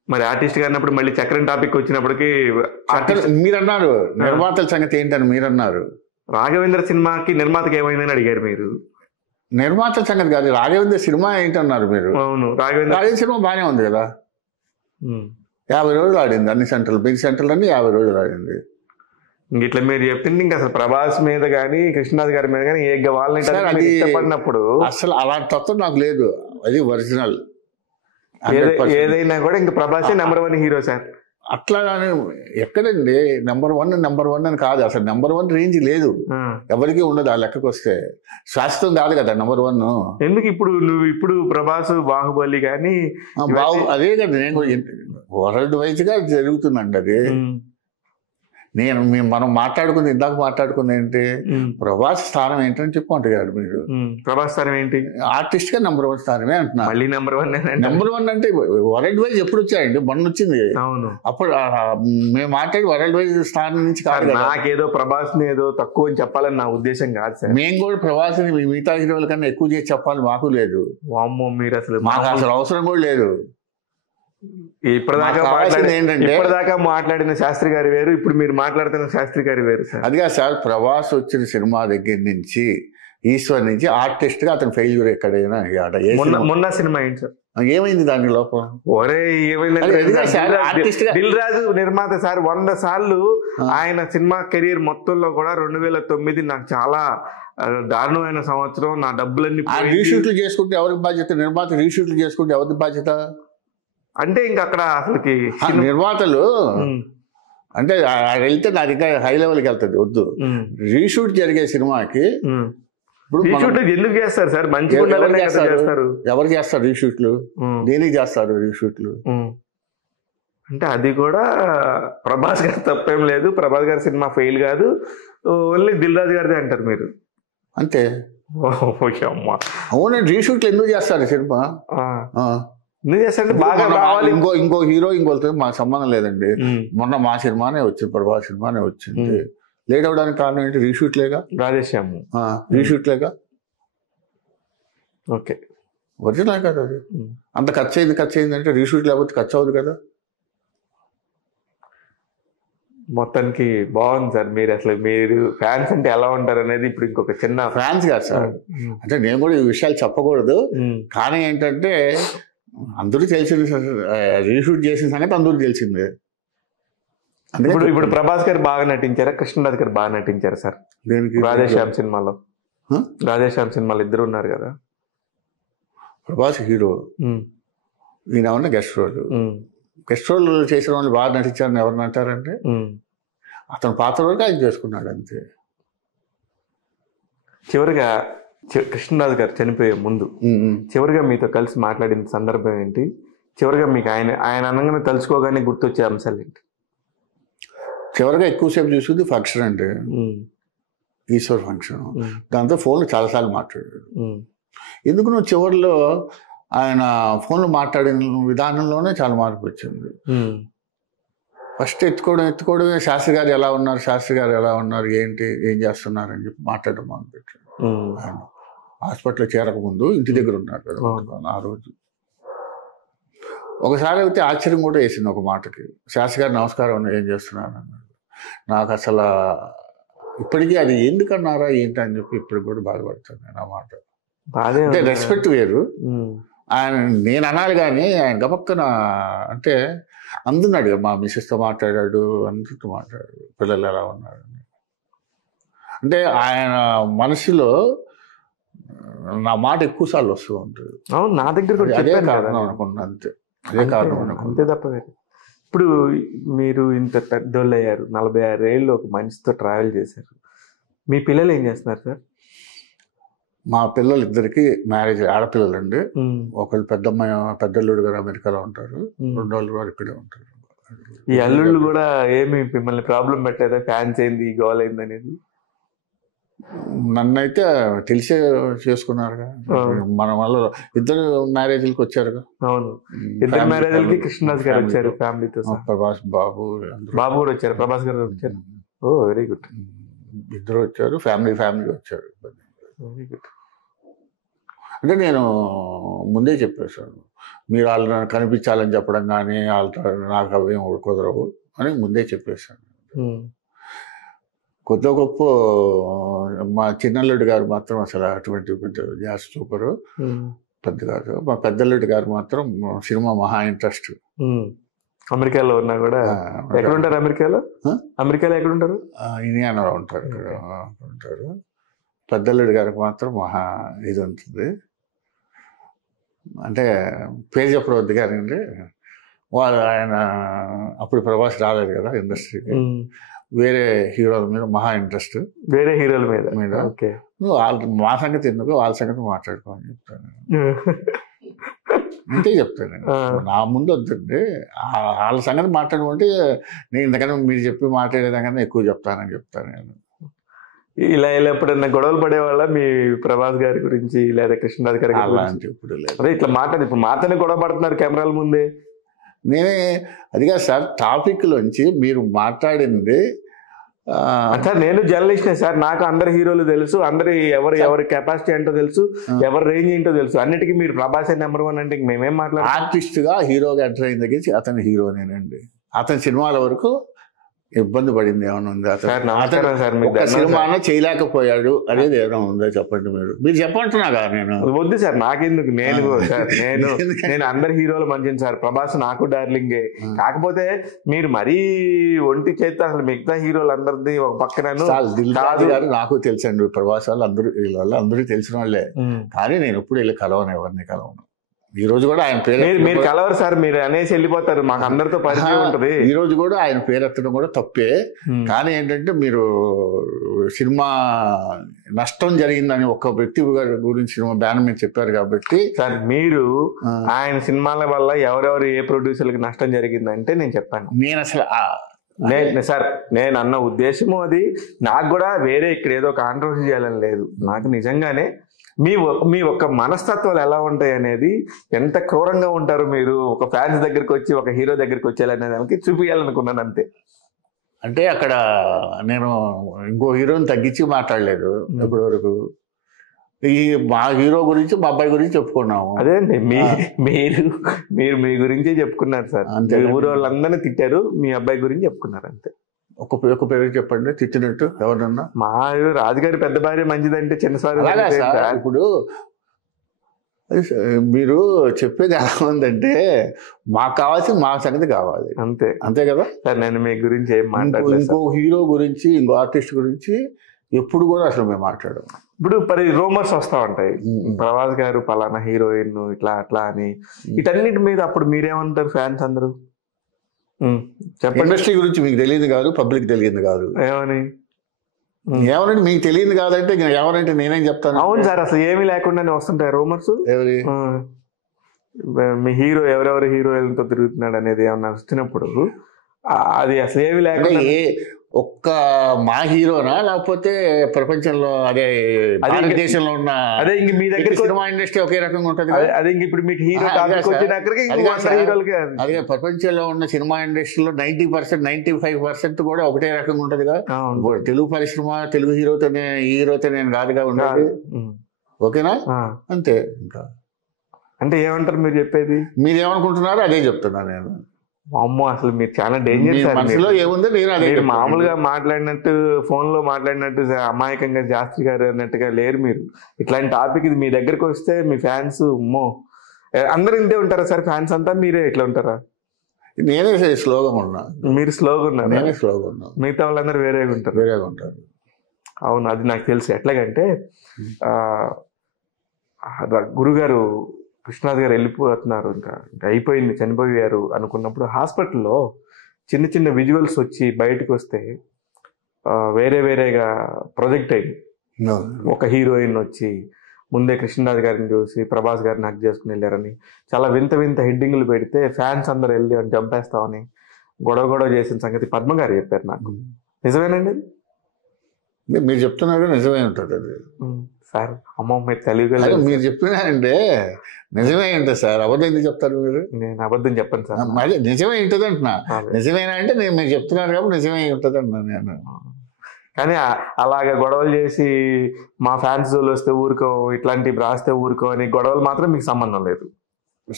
మరి ఆర్టిస్ట్ గా అన్నప్పుడు మళ్ళీ చక్రం టాపిక్ వచ్చినప్పటికి మీరన్నారు నిర్మాతల సంగతి ఏంటని మీరన్నారు. రాఘవేంద్ర సినిమాకి నిర్మాతకి ఏమైందని అడిగారు మీరు. నిర్మాతల సంగతి కాదు, రాఘవేంద్ర సినిమా ఏంటన్నారు మీరు. అవును, రాఘవేంద్ర సినిమా బాగానే ఉంది కదా. 50 రోజులు ఆడింది అన్ని సెంటర్లు, బిగ్ సెంటర్లు అన్ని 50 రోజులు ఆడింది. ఇట్లా మీరు చెప్తుంది ఇంకా అసలు ప్రభాస్ మీద కానీ కృష్ణరాజు గారి మీద కానీ ఏ వాళ్ళని ఇష్టపడినప్పుడు అసలు అలాంటి తత్వం నాకు లేదు. అది ఒరిజినల్. ఏదైనా కూడా ఇంకా ప్రభాసే నెంబర్ 1 హీరో సార్. అట్లా ఎక్కడండి నెంబర్ 1 అని కాదు. అసలు నెంబర్ 1 రేంజ్ లేదు, ఎవరికి ఉండదు. ఆ లెక్కకు వస్తే శాశ్వతం కాదు కదా నెంబర్ 1. ఎందుకు ఇప్పుడు ప్రభాస్ బాహుబలి కానీ అదే కదా. నేను వరల్డ్ వైజ్ గా జరుగుతుందండి అది. మనం మాట్లాడుకుంది ఇందాక మాట్లాడుకుంది ఏంటి, ప్రభాస్ స్థానం ఏంటని చెప్పుకుంటాడు మీరు. ప్రభాస్ స్థానం ఏంటి? ఆర్టిస్ట్ గా నెంబర్ 1 స్థానమే అంటున్నా. మళ్ళీ నెంబర్ 1 నెంబర్ 1 అంటే వరల్డ్ వైజ్ ఎప్పుడు వచ్చాయండి? మొన్న వచ్చింది. అవును, అప్పుడు మేము మాట్లాడి వరల్డ్ వైజ్ స్థానం నుంచి కాదు. నాకేదో ప్రభాస్ ని ఏదో తక్కువ అని చెప్పాలని నా ఉద్దేశం కాదు సార్. మేము కూడా ప్రభాస్ ని మిగతా హీరోల కన్నా ఎక్కువ చేసి చెప్పాలి మాకు లేదు. వామ్మో, మీరు అసలు మాకు అసలు అవసరం కూడా లేదు. ఇప్పటిదాకా మాట్లాడిన శాస్త్రి గారి వేరు, ఇప్పుడు మీరు మాట్లాడుతున్న శాస్త్రి గారి వేరు సార్. అదిగా సార్, ప్రభాస్ వచ్చిన సినిమా దగ్గర నుంచి ఈశ్వర్ నుంచి ఆర్టిస్ట్ గా అతను ఫెయిల్యూర్ ఎక్కడైనా. మొన్న సినిమా ఏంటి సార్? ఏమైంది దాని లోపం? ఒరే ఏమైందంటే దిల్ రాజు నిర్మాత సార్ 100 సార్లు ఆయన సినిమా కెరీర్ మొత్తంలో కూడా 2009 నాకు చాలా దారుణమైన సంవత్సరం, నా డబ్బులన్నీ రీషూట్లు చేసుకుంటే ఎవరికి బాధ్యత? నిర్మాత రీషూట్లు చేసుకుంటే ఎవరికి బాధ్యత? అంటే ఇంకా అక్కడ అసలుకి నిర్మాతలు అంటే వెళ్తే నా దగ్గర హై లెవెల్కి వెళ్తుంది. వద్దు, రీషూట్ జరిగే సినిమాకి ఎందుకు చేస్తారు సార్? మంచిగా ఎవరు చేస్తారు రీషూట్లు? దేనికి చేస్తారు రీషూట్లు? అంటే అది కూడా ప్రభాస్ గారి తప్పేం లేదు, ప్రభాస్ గారి సినిమా ఫెయిల్ కాదు, ఓన్లీ దిల్ రాజు గారిదే అంటారు మీరు అంతే. అవునండి, రీషూట్లు ఎందుకు చేస్తారు సినిమా? బాగా ఇంకో హీరో ఇంకోతో మాకు సంబంధం లేదండి. మొన్న మా సినిమానే వచ్చింది, ప్రభాస్ సినిమానే వచ్చింది. లేట్ అవడానికి కారణం ఏంటి? రీషూట్లేగా. రాధేశ్యామ్ రీషూట్లేగా. ఓకే, ఒరిజినల్ కదా అది. అంత ఖర్చు అయింది అంటే రీషూట్ లేకపోతే ఖర్చు అవ్వదు కదా. మొత్తానికి బాగుంది సార్. మీరు ఫ్యాన్స్ అంటే ఎలా ఉంటారు అనేది ఇప్పుడు ఇంకొక చిన్న ఫ్యాన్స్ కాదు సార్. అంటే నేను కూడా ఈ విషయాలు చెప్పకూడదు, కానీ ఏంటంటే అందరూ తెలిసింది సార్. రీషూట్ చేసిన సంగతి అందరూ తెలిసిందే. ఇప్పుడు ప్రభాస్ గారు బాగా నటించారా, కృష్ణరాజ్ గారు బాగా నటించారా సార్? రాధేశ్యామ్ సినిమాలో, రాధేశ్యామ్ సినిమాలో ఇద్దరు ఉన్నారు కదా. ప్రభాస్ హీరో, ఈయన ఉన్న గెస్ట్ రోల్ చేసిన వాళ్ళు బాగా నటించారని ఎవరు అంటారంటే అతను పాత్ర వరకు ఆయన చేసుకున్నాడు అంతే. చివరిగా కృష్ణరాజు గారు చనిపోయే ముందు చివరిగా మీతో కలిసి మాట్లాడిన సందర్భం ఏంటి? చివరిగా మీకు ఆయన అనగానే తలుచుకోగానే గుర్తొచ్చే అంశాలు ఏంటి? చివరిగా ఎక్కువసేపు చూసింది ఫంక్షన్ అంటే ఈశ్వర్ ఫంక్షన్. దాంతో ఫోన్లో చాలాసార్లు మాట్లాడాడు. ఎందుకు నువ్వు చివరిలో ఆయన ఫోన్లో మాట్లాడిన విధానంలోనే చాలా మార్పు వచ్చింది. ఫస్ట్ ఎత్తుకోవడమే శాస్త్రి గారు ఎలా ఉన్నారు, ఏం చేస్తున్నారు అని చెప్పి మాట్లాడడం మొదలుపెట్టాడు. ఆయన హాస్పిటల్లో చేరకముందు ఇంటి దగ్గర ఉన్నాడు కదా ఆ రోజు. ఒకసారి అయితే ఆశ్చర్యం కూడా వేసింది ఒక మాటకి. శాస్త్రి గారు నమస్కారం, ఏం చేస్తున్నారు అన్నాడు. నాకు అసలు ఇప్పటికీ అది ఎందుకన్నారా ఏంటి అని చెప్పి ఇప్పటికి కూడా బాధపడతాను నేను ఆ మాట. అంటే రెస్పెక్ట్ వేరు. ఆయన నేను అనాలి కానీ ఆయన గబక్కన అంటే అందున్నాడు. మా మిస్సెస్తో మాట్లాడాడు, అందరితో మాట్లాడాడు, పిల్లలు ఎలా ఉన్నారు అంటే ఆయన మనసులో నా మాట ఎక్కువసార్లు వస్తూ ఉంటుంది. అవును, నా దగ్గర అదే కారణం అనుకున్నా, అంతే. అదే కారణం అంతే తప్ప వేరే. ఇప్పుడు మీరు ఇంత పెద్దోళ్ళు అయ్యారు, 46 ఏళ్ళు ఒక మనిషితో ట్రావెల్ చేశారు. మీ పిల్లలు ఏం చేస్తున్నారు సార్? మా పిల్లలు ఇద్దరికి మ్యారేజ్, ఆడపిల్లలండి. ఒకళ్ళు పెద్దల్లుడు గారు అమెరికాలో ఉంటారు, రెండోళ్ళు గారు ఇక్కడే ఉంటారు. ఈ అల్లుళ్ళు కూడా ఏమి మిమ్మల్ని ప్రాబ్లం పెట్టలేదా? ఫ్యాన్స్ ఏంది, గోల్ అయింది అనేది? నన్నైతే తెలిసే చేసుకున్నారుగా. మన వల్ల ఇద్దరు మ్యారేజ్లకు వచ్చారుగా. అవును, ఇద్దరు మ్యారేజ్లకి కృష్ణరాజ్ గారు వచ్చారు ఫ్యామిలీతో. ప్రభాస్ బాబు కూడా వచ్చారు, ప్రభాస్ గారు వచ్చారు. ఓ వెరీ గుడ్. ఇద్దరు వచ్చారు, ఫ్యామిలీ వచ్చారు. Very good. అంటే నేను ముందే చెప్పేశాను, మీరు వాళ్ళని కనిపించాలని చెప్పడం కానీ వాళ్ళతో నాకు అవేం కుదరవు అని ముందే చెప్పేశాను. కొత్త గొప్ప మా చిన్నల్లుడి గారు మాత్రం అసలు అటువంటి జాస్ చూపరు, పెద్ద కాదు. మా పెద్దల్లుడి గారు మాత్రం సినిమా మహా ఇంట్రెస్ట్. అమెరికాలో ఉన్నా కూడా ఎక్కడ ఉంటారు? అమెరికాలో ఎక్కడ ఉంటారు? ఇండియానాలో ఉంటారు, ఇక్కడ ఉంటారు. పెద్దల్లుడి గారికి మాత్రం మహా ఇది ఉంటుంది. అంటే పేరు చెప్పవద్దు కానీ ఆయన అప్పుడు ప్రభాస్ రాలేదు కదా ఇండస్ట్రీకి. వేరే హీరోల మీద మహా ఇంట్రెస్ట్. వేరే హీరోల మీద ఓకే. వాళ్ళ మా సంగతి ఎందుకు, వాళ్ళ సంగతి మాట్లాడుకోమని చెప్తాను. అంతే చెప్తాను నేను. నా ముందు వద్దండి, వాళ్ళ సంగతి మాట్లాడమంటే నేను ఇంతకన్నా మీరు చెప్పి మాట్లాడేదాకన్నా ఎక్కువ చెప్తానని చెప్తాను నేను. ఇలా ఎప్పుడన్నా గొడవలు పడేవాళ్ళ మీ ప్రభాస్ గారి గురించి లేదా కృష్ణరాజు గారి గురించి? అలాంటి ఇప్పుడు లేదు. అదే ఇట్లా ఇప్పుడు మాతోనే గొడవ పడుతున్నారు కెమెరాల ముందే. నేనే అదిగా సార్ టాపిక్ లోంచి మీరు మాట్లాడింది. సార్ నేను జర్నలిస్టే సార్, నాకు అందరు హీరోలు తెలుసు, అందరి ఎవరి కెపాసిటీ ఏంటో తెలుసు, ఎవరి రేంజ్ ఏంటో తెలుసు. అన్నిటికీ మీరు ప్రభాసే నెంబర్ 1 అంటే మేమేం మాట్లాడాలి? ఆర్టిస్ట్ గా హీరోగా ఎంటర్ అయిన దగ్గర అతను హీరోనేనండి. అతని సినిమాల వరకు ఇబ్బంది పడింది ఏమైనా ఉందా? ఒక సినిమానే చేయలేకపోయాడు అనేది ఏమైనా ఉందా చెప్పండి. మీరు చెప్పంటున్నా కదా. నేను వద్దు సార్, నాకెందుకు, నేను అందరి హీరోలు మంచిది సార్, ప్రభాస్ నాకు డార్లింగే. కాకపోతే మీరు మరీ ఒంటి చేత అసలు మిగతా హీరోలు అందరిది ఒక పక్కన నాకు తెలుసండి. ప్రభాస్ వాళ్ళు అందరూ తెలిసిన వాళ్ళే, కానీ నేను ఎప్పుడు వెళ్ళి కలవను, ఎవరిని కలవను. ఈ రోజు కూడా ఆయన పేరు మీరు కలవరు సార్, మీరు అనేసి వెళ్ళిపోతారు, మాకు అందరితో పరిచయం ఉంటది. ఈ రోజు కూడా ఆయన పేరు ఎత్తడం కూడా తప్పే. కానీ ఏంటంటే మీరు సినిమా నష్టం జరిగిందని ఒక వ్యక్తి గురించి సినిమా బ్యాన్ మీద చెప్పారు కాబట్టి సార్, మీరు ఆయన సినిమాల వల్ల ఎవరెవరు ఏ ప్రొడ్యూసర్లకు నష్టం జరిగిందంటే నేను చెప్పాను. నేను అసలు సార్ నేను అన్న ఉద్దేశము అది. నాకు కూడా వేరే ఇక్కడ ఏదో కాంట్రవర్సీ చేయాలని లేదు. నాకు నిజంగానే మీ ఒక్క మనస్తత్వాలు ఎలా ఉంటాయి అనేది, ఎంత క్రూరంగా ఉంటారు మీరు ఒక ఫ్యాన్స్ దగ్గరికి వచ్చి ఒక హీరో దగ్గరికి వచ్చేయాలనే దానికి చూపించాలనుకున్నాను అంతే. అంటే అక్కడ నేను ఇంకో హీరోని తగ్గించి మాట్లాడలేదు ఇప్పటి వరకు. మా హీరో గురించి మా అబ్బాయి గురించి చెప్పుకున్నాము. అదే అండి, మీరు మీ గురించే చెప్పుకున్నారు సార్. ఊరు వాళ్ళందరినీ తిట్టారు, మీ అబ్బాయి గురించి చెప్పుకున్నారు అంతే. ఒక పేరు చెప్పండి తిట్టినట్టు ఎవరన్నా. మా రాజుగారి పెద్ద భార్య మంచిదంటే చిన్నసారి. ఇప్పుడు మీరు చెప్పేది ఎలా ఉందంటే, మాకు కావాల్సింది మా సంగతి కావాలి, అంతే కదా సార్. నేను మీ గురించి ఏం మాట్లాడలేదు. ఇంకో హీరో గురించి ఇంకో ఆర్టిస్ట్ గురించి ఎప్పుడు కూడా అసలు మేము మాట్లాడాము. ఇప్పుడు రూమర్స్ వస్తా ఉంటాయి, ప్రభాస్ గారు పలానా హీరోయిన్ ఇట్లా అట్లా అని. వీటన్నిటి మీద అప్పుడు మీరేమంటారు ఫ్యాన్స్ అందరూ? చెప్పండి. ఇండస్ట్రీ గురించి మీకు తెలియదు కాదు, పబ్లిక్ తెలియదు కాదు. ఏమనంటే మీకు తెలియదు కాదంటే ఎవరంటే నేనేం చెప్తాను. అవును సార్, అసలు ఏమీ లేకుండానే వస్తుంటాయి రూమర్స్. మీ హీరో ఎవరెవరు హీరోయిన్తో తిరుగుతున్నాడు అనేది ఏమన్నా వచ్చినప్పుడు అది అసలు ఏమి లేకుండా ఒక్క మా హీరోనా లేకపోతే ప్రపంచంలో అదే దేశంలో ఉన్న అదే ఇంక మీ దగ్గర సినిమా ఇండస్ట్రీ ఒకే రకంగా ఉంటుంది. అదే ఇంక ఇప్పుడు మీకు హీరో అదే ప్రపంచంలో ఉన్న సినిమా ఇండస్ట్రీలో 90%, 95% కూడా ఒకటే రకంగా ఉంటదిగా. తెలుగు పరిశ్రమ తెలుగు హీరోతో నేను కాదుగా ఉండేది. ఓకేనా? అంతే. ఇంకా అంటే ఏమంటారు మీరు చెప్పేది? మీరు ఏమనుకుంటున్నారో అదే చెప్తున్నా నేను. అమ్మో, అసలు మీరు చాలా డేంజర్ సార్. మనసులో ఏముందో నేను అదే. మామూలుగా మాట్లాడినట్టు, ఫోన్ లో మాట్లాడినట్టు అమాయకంగా శాస్త్రి గారు అన్నట్టుగా లేరు మీరు. ఇట్లాంటి టాపిక్ ఇది మీ దగ్గరకు వస్తే మీ ఫ్యాన్స్ అమ్మో అందరూ ఇంతే ఉంటారా సార్? ఫ్యాన్స్ అంతా మీరే ఇట్లా ఉంటారా? నేనే స్లోగా ఉన్నా. మీరు స్లోగా ఉన్నారు? నేనే స్లోగా ఉన్నా. మిగతా వాళ్ళందరూ వేరేగా ఉంటారు. అవును, అది నాకు తెలుసు. ఎట్లాగంటే గురుగారు కృష్ణరాజు గారు వెళ్ళిపోతున్నారు, ఇంకా అయిపోయింది, చనిపోయారు అనుకున్నప్పుడు హాస్పిటల్లో చిన్న చిన్న విజువల్స్ వచ్చి బయటకు వస్తే వేరేగా ప్రొజెక్ట్ అయింది. ఒక హీరోయిన్ వచ్చి ముందే కృష్ణరాజు గారిని చూసి ప్రభాస్ గారిని హక్ చేసుకుని వెళ్ళారని చాలా వింత హెడ్డింగ్లు పెడితే ఫ్యాన్స్ అందరూ వెళ్ళి అని చంపేస్తామని గొడవ చేసిన సంగతి పద్మ గారు చెప్పారు నాకు. నిజమేనండి? మీరు చెప్తున్నారు నిజమే ఉంటుంది అది సార్. అమ్మ మీరు తెలియగల మీరు చెప్పినారంటే నిజమే ఉంటుంది సార్. అబద్ధం ఎందుకు చెప్తారు మీరు? నేను అబద్ధం చెప్పను సార్. మరి నిజమే ఉంటుంది అంటున్నా. నిజమేనా అంటే మీరు చెప్తున్నారు కాబట్టి నిజమే ఉంటుంది అంటున్నా నేను. కానీ అలాగే గొడవలు చేసి మా ఫ్యాన్స్ వస్తే ఊరుకో, ఇట్లాంటి రాస్తే ఊరుకో అని గొడవలు మాత్రం మీకు సంబంధం లేదు?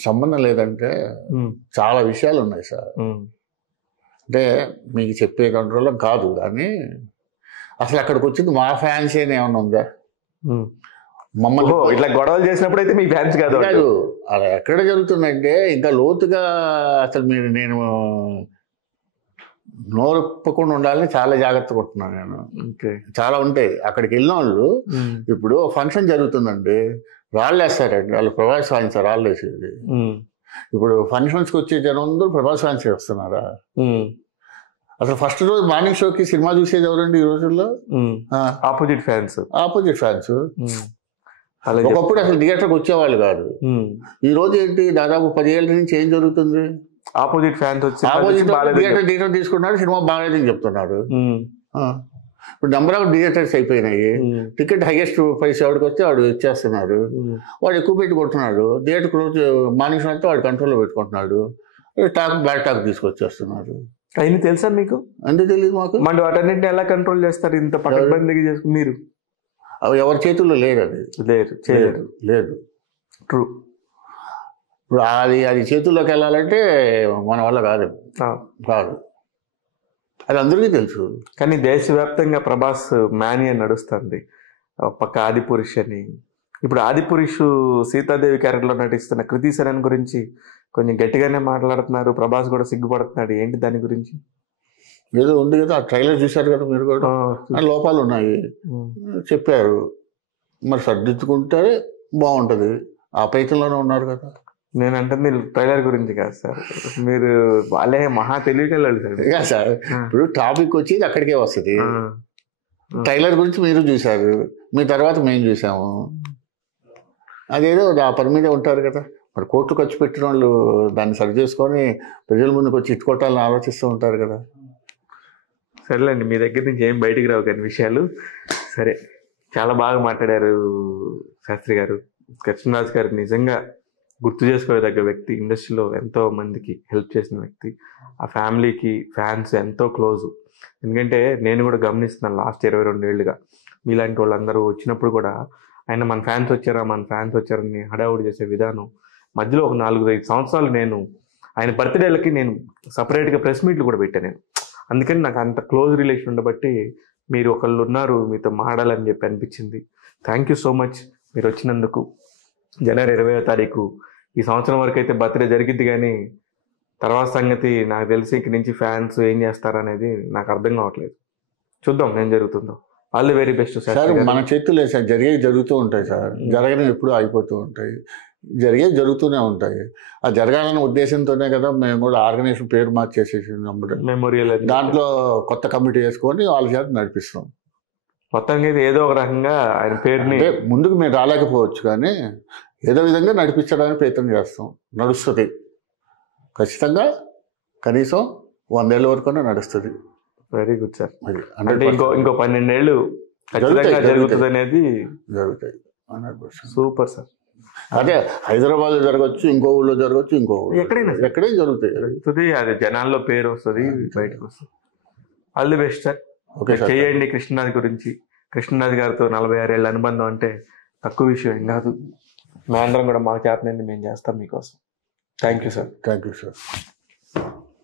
సంబంధం లేదంటే చాలా విషయాలు ఉన్నాయి సార్. అంటే మీకు చెప్పే కంట్రోల్లో కాదు, కానీ అసలు అక్కడికి వచ్చింది మా ఫ్యాన్స్ ఏమైనా ఉందా? మమ్మల్ని ఇట్లా గొడవలు చేసినప్పుడు అయితే మీ ఫ్యాన్స్ కాదు. అలా ఎక్కడ జరుగుతుందంటే ఇంకా లోతుగా అసలు నేను నోరుప్పకుండా ఉండాలని చాలా జాగ్రత్త పడుతున్నాను నేను. చాలా ఉంటాయి. అక్కడికి వెళ్ళిన వాళ్ళు ఇప్పుడు ఫంక్షన్ జరుగుతుందండి, రాళ్ళు వేస్తారండి, వాళ్ళు ప్రభాస్ ఫ్యాన్స్ రాళ్ళు వేసేది. ఇప్పుడు ఫంక్షన్స్కి వచ్చే జనం అందరూ ప్రభాస్ ఫ్యాన్స్ వస్తున్నారా? అసలు ఫస్ట్ రోజు మార్నింగ్ షోకి సినిమా చూసేది ఎవరండి ఈ రోజుల్లో? Opposite fans. అలాగే ఒకప్పుడు అసలు థియేటర్కి వచ్చేవాళ్ళు కాదు. ఈ రోజు ఏంటి, దాదాపు 10 ఏళ్ళ నుంచి ఏం జరుగుతుంది, ఆపోజిట్ ఫ్యాన్స్ వచ్చి థియేటర్ తీసుకున్నారు, సినిమా బాగాలేదని చెప్తున్నారు. ఇప్పుడు నెంబర్ ఆఫ్ థియేటర్స్ అయిపోయినాయి. టికెట్ హైయెస్ట్ ప్రైస్ ఎవరికి వస్తే వాడు ఇచ్చేస్తున్నారు. వాడు ఎక్కువ పెట్టి కొడుతున్నాడు. థియేటర్ రోజు మానేసినంత వాడు కంట్రోల్లో పెట్టుకుంటున్నాడు. Bad talk తీసుకొచ్చేస్తున్నారు. అయినా తెలుసా మీకు? ఎందుకు తెలియదు మాకు. మరి వాటన్నింటిని ఎలా కంట్రోల్ చేస్తారు ఇంత పకడ్బందీగా చేసుకుని? మీరు అవి ఎవరి చేతుల్లో లేదు, అది లేదు. ట్రూ. ఇప్పుడు అది చేతుల్లోకి వెళ్ళాలంటే మన వల్ల కాదు. అది అందరికీ తెలుసు. కానీ దేశవ్యాప్తంగా ప్రభాస్ మానియా నడుస్తుంది. పక్క ఆదిపురుష్ అని. ఇప్పుడు ఆదిపురుష్ సీతాదేవి క్యారెక్టర్లో నటిస్తున్న కృతి సనన్ గురించి కొంచెం గట్టిగానే మాట్లాడుతున్నారు. ప్రభాస్ కూడా సిగ్గుపడుతున్నాడు. ఏంటి దాని గురించి? ఏదో ఉంది కదా, ఆ ట్రైలర్ చూశారు కదా మీరు కూడా, లోపాలు ఉన్నాయి చెప్పారు. మరి సర్దిద్దుకుంటే బాగుంటుంది. ఆ ప్రయత్నంలోనే ఉన్నారు కదా. నేను అంటే ట్రైలర్ గురించి కాదు సార్, మీరు వాళ్ళే మహా తెలివికెళ్ళాలి సార్. సార్ ఇప్పుడు టాపిక్ వచ్చేది అక్కడికే వస్తుంది. ట్రైలర్ గురించి మీరు చూశారు, మీ తర్వాత మేము చూసాము. అదేదో ఆ పని మీదే ఉంటారు కదా. మరి కోట్లు ఖర్చు పెట్టిన వాళ్ళు దాన్ని సరి చేసుకొని ప్రజల ముందుకు వచ్చి ఇట్టుకోవటాలని ఆలోచిస్తూ ఉంటారు కదా. సరేలేండి, మీ దగ్గర నుంచి ఏం బయటికి రావు కానీ విషయాలు. సరే, చాలా బాగా మాట్లాడారు శాస్త్రి గారు. కృష్ణరాజు గారు నిజంగా గుర్తు చేసుకోదగ్గ వ్యక్తి. ఇండస్ట్రీలో ఎంతో మందికి హెల్ప్ చేసిన వ్యక్తి. ఆ ఫ్యామిలీకి ఫ్యాన్స్ ఎంతో క్లోజు. ఎందుకంటే నేను కూడా గమనిస్తున్నాను లాస్ట్ 22 ఏళ్ళుగా మీలాంటి వాళ్ళందరూ వచ్చినప్పుడు కూడా ఆయన మన ఫ్యాన్స్ వచ్చారని హడావుడి చేసే విధానం. మధ్యలో ఒక 4-5 సంవత్సరాలు నేను ఆయన బర్త్డేలకి నేను సపరేట్గా ప్రెస్ మీట్లు కూడా పెట్టాను నేను. అందుకని నాకు అంత క్లోజ్ రిలేషన్ ఉండబట్టి మీరు ఒకళ్ళు ఉన్నారు మీతో మాడాలని చెప్పి అనిపించింది. థ్యాంక్ యూ సో మచ్ మీరు వచ్చినందుకు. జనవరి 20వ తారీఖు ఈ సంవత్సరం వరకు అయితే బర్త్డే జరిగిద్ది, కానీ తర్వాత సంగతి నాకు తెలిసి ఇక్కడి నుంచి ఫ్యాన్స్ ఏం చేస్తారనేది నాకు అర్థం కావట్లేదు. చూద్దాం ఏం జరుగుతుందో. All the very best sir. మన చేతులే సార్, జరిగేవి జరుగుతూ ఉంటాయి సార్, జరగని ఎప్పుడు ఆగిపోతూ ఉంటాయి, జరిగేవి జరుగుతూనే ఉంటాయి. ఆ జరగాలన్న ఉద్దేశంతోనే కదా మేము కూడా ఆర్గనైజేషన్ పేరు మార్చేసేసి మెమోరియల్ దాంట్లో కొత్త కమిటీ వేసుకొని వాళ్ళ చేత నడిపిస్తాం. మొత్తానికి ఏదో ఒక రకంగా ఆయన పేరుని ముందుకు మేము రాలేకపోవచ్చు, కానీ ఏదో విధంగా నడిపించడానికి ప్రయత్నం చేస్తాం. నడుస్తుంది ఖచ్చితంగా, కనీసం 100 ఏళ్ళ వరకు నడుస్తుంది. Very good sir. అంటే ఇంకో 12 ఏళ్ళు జరుగుతుంది అనేది జరుగుతాయి. Super sir. అదే హైదరాబాద్ జరగచ్చు, ఇంకో ఊళ్ళో జరగచ్చు, ఇంకో ఎక్కడైనా జరుగుతాయి. అది జనాల్లో పేరు వస్తుంది, బయటకు వస్తుంది. All the best sir. Okay, చేయండి. కృష్ణరాజు గురించి, కృష్ణరాజు గారితో 46 ఏళ్ళ అనుబంధం అంటే తక్కువ విషయం ఏం కాదు. మేమందరం కూడా మా చేతనండి మేము చేస్తాం మీకోసం. Thank you sir. Thank you sir.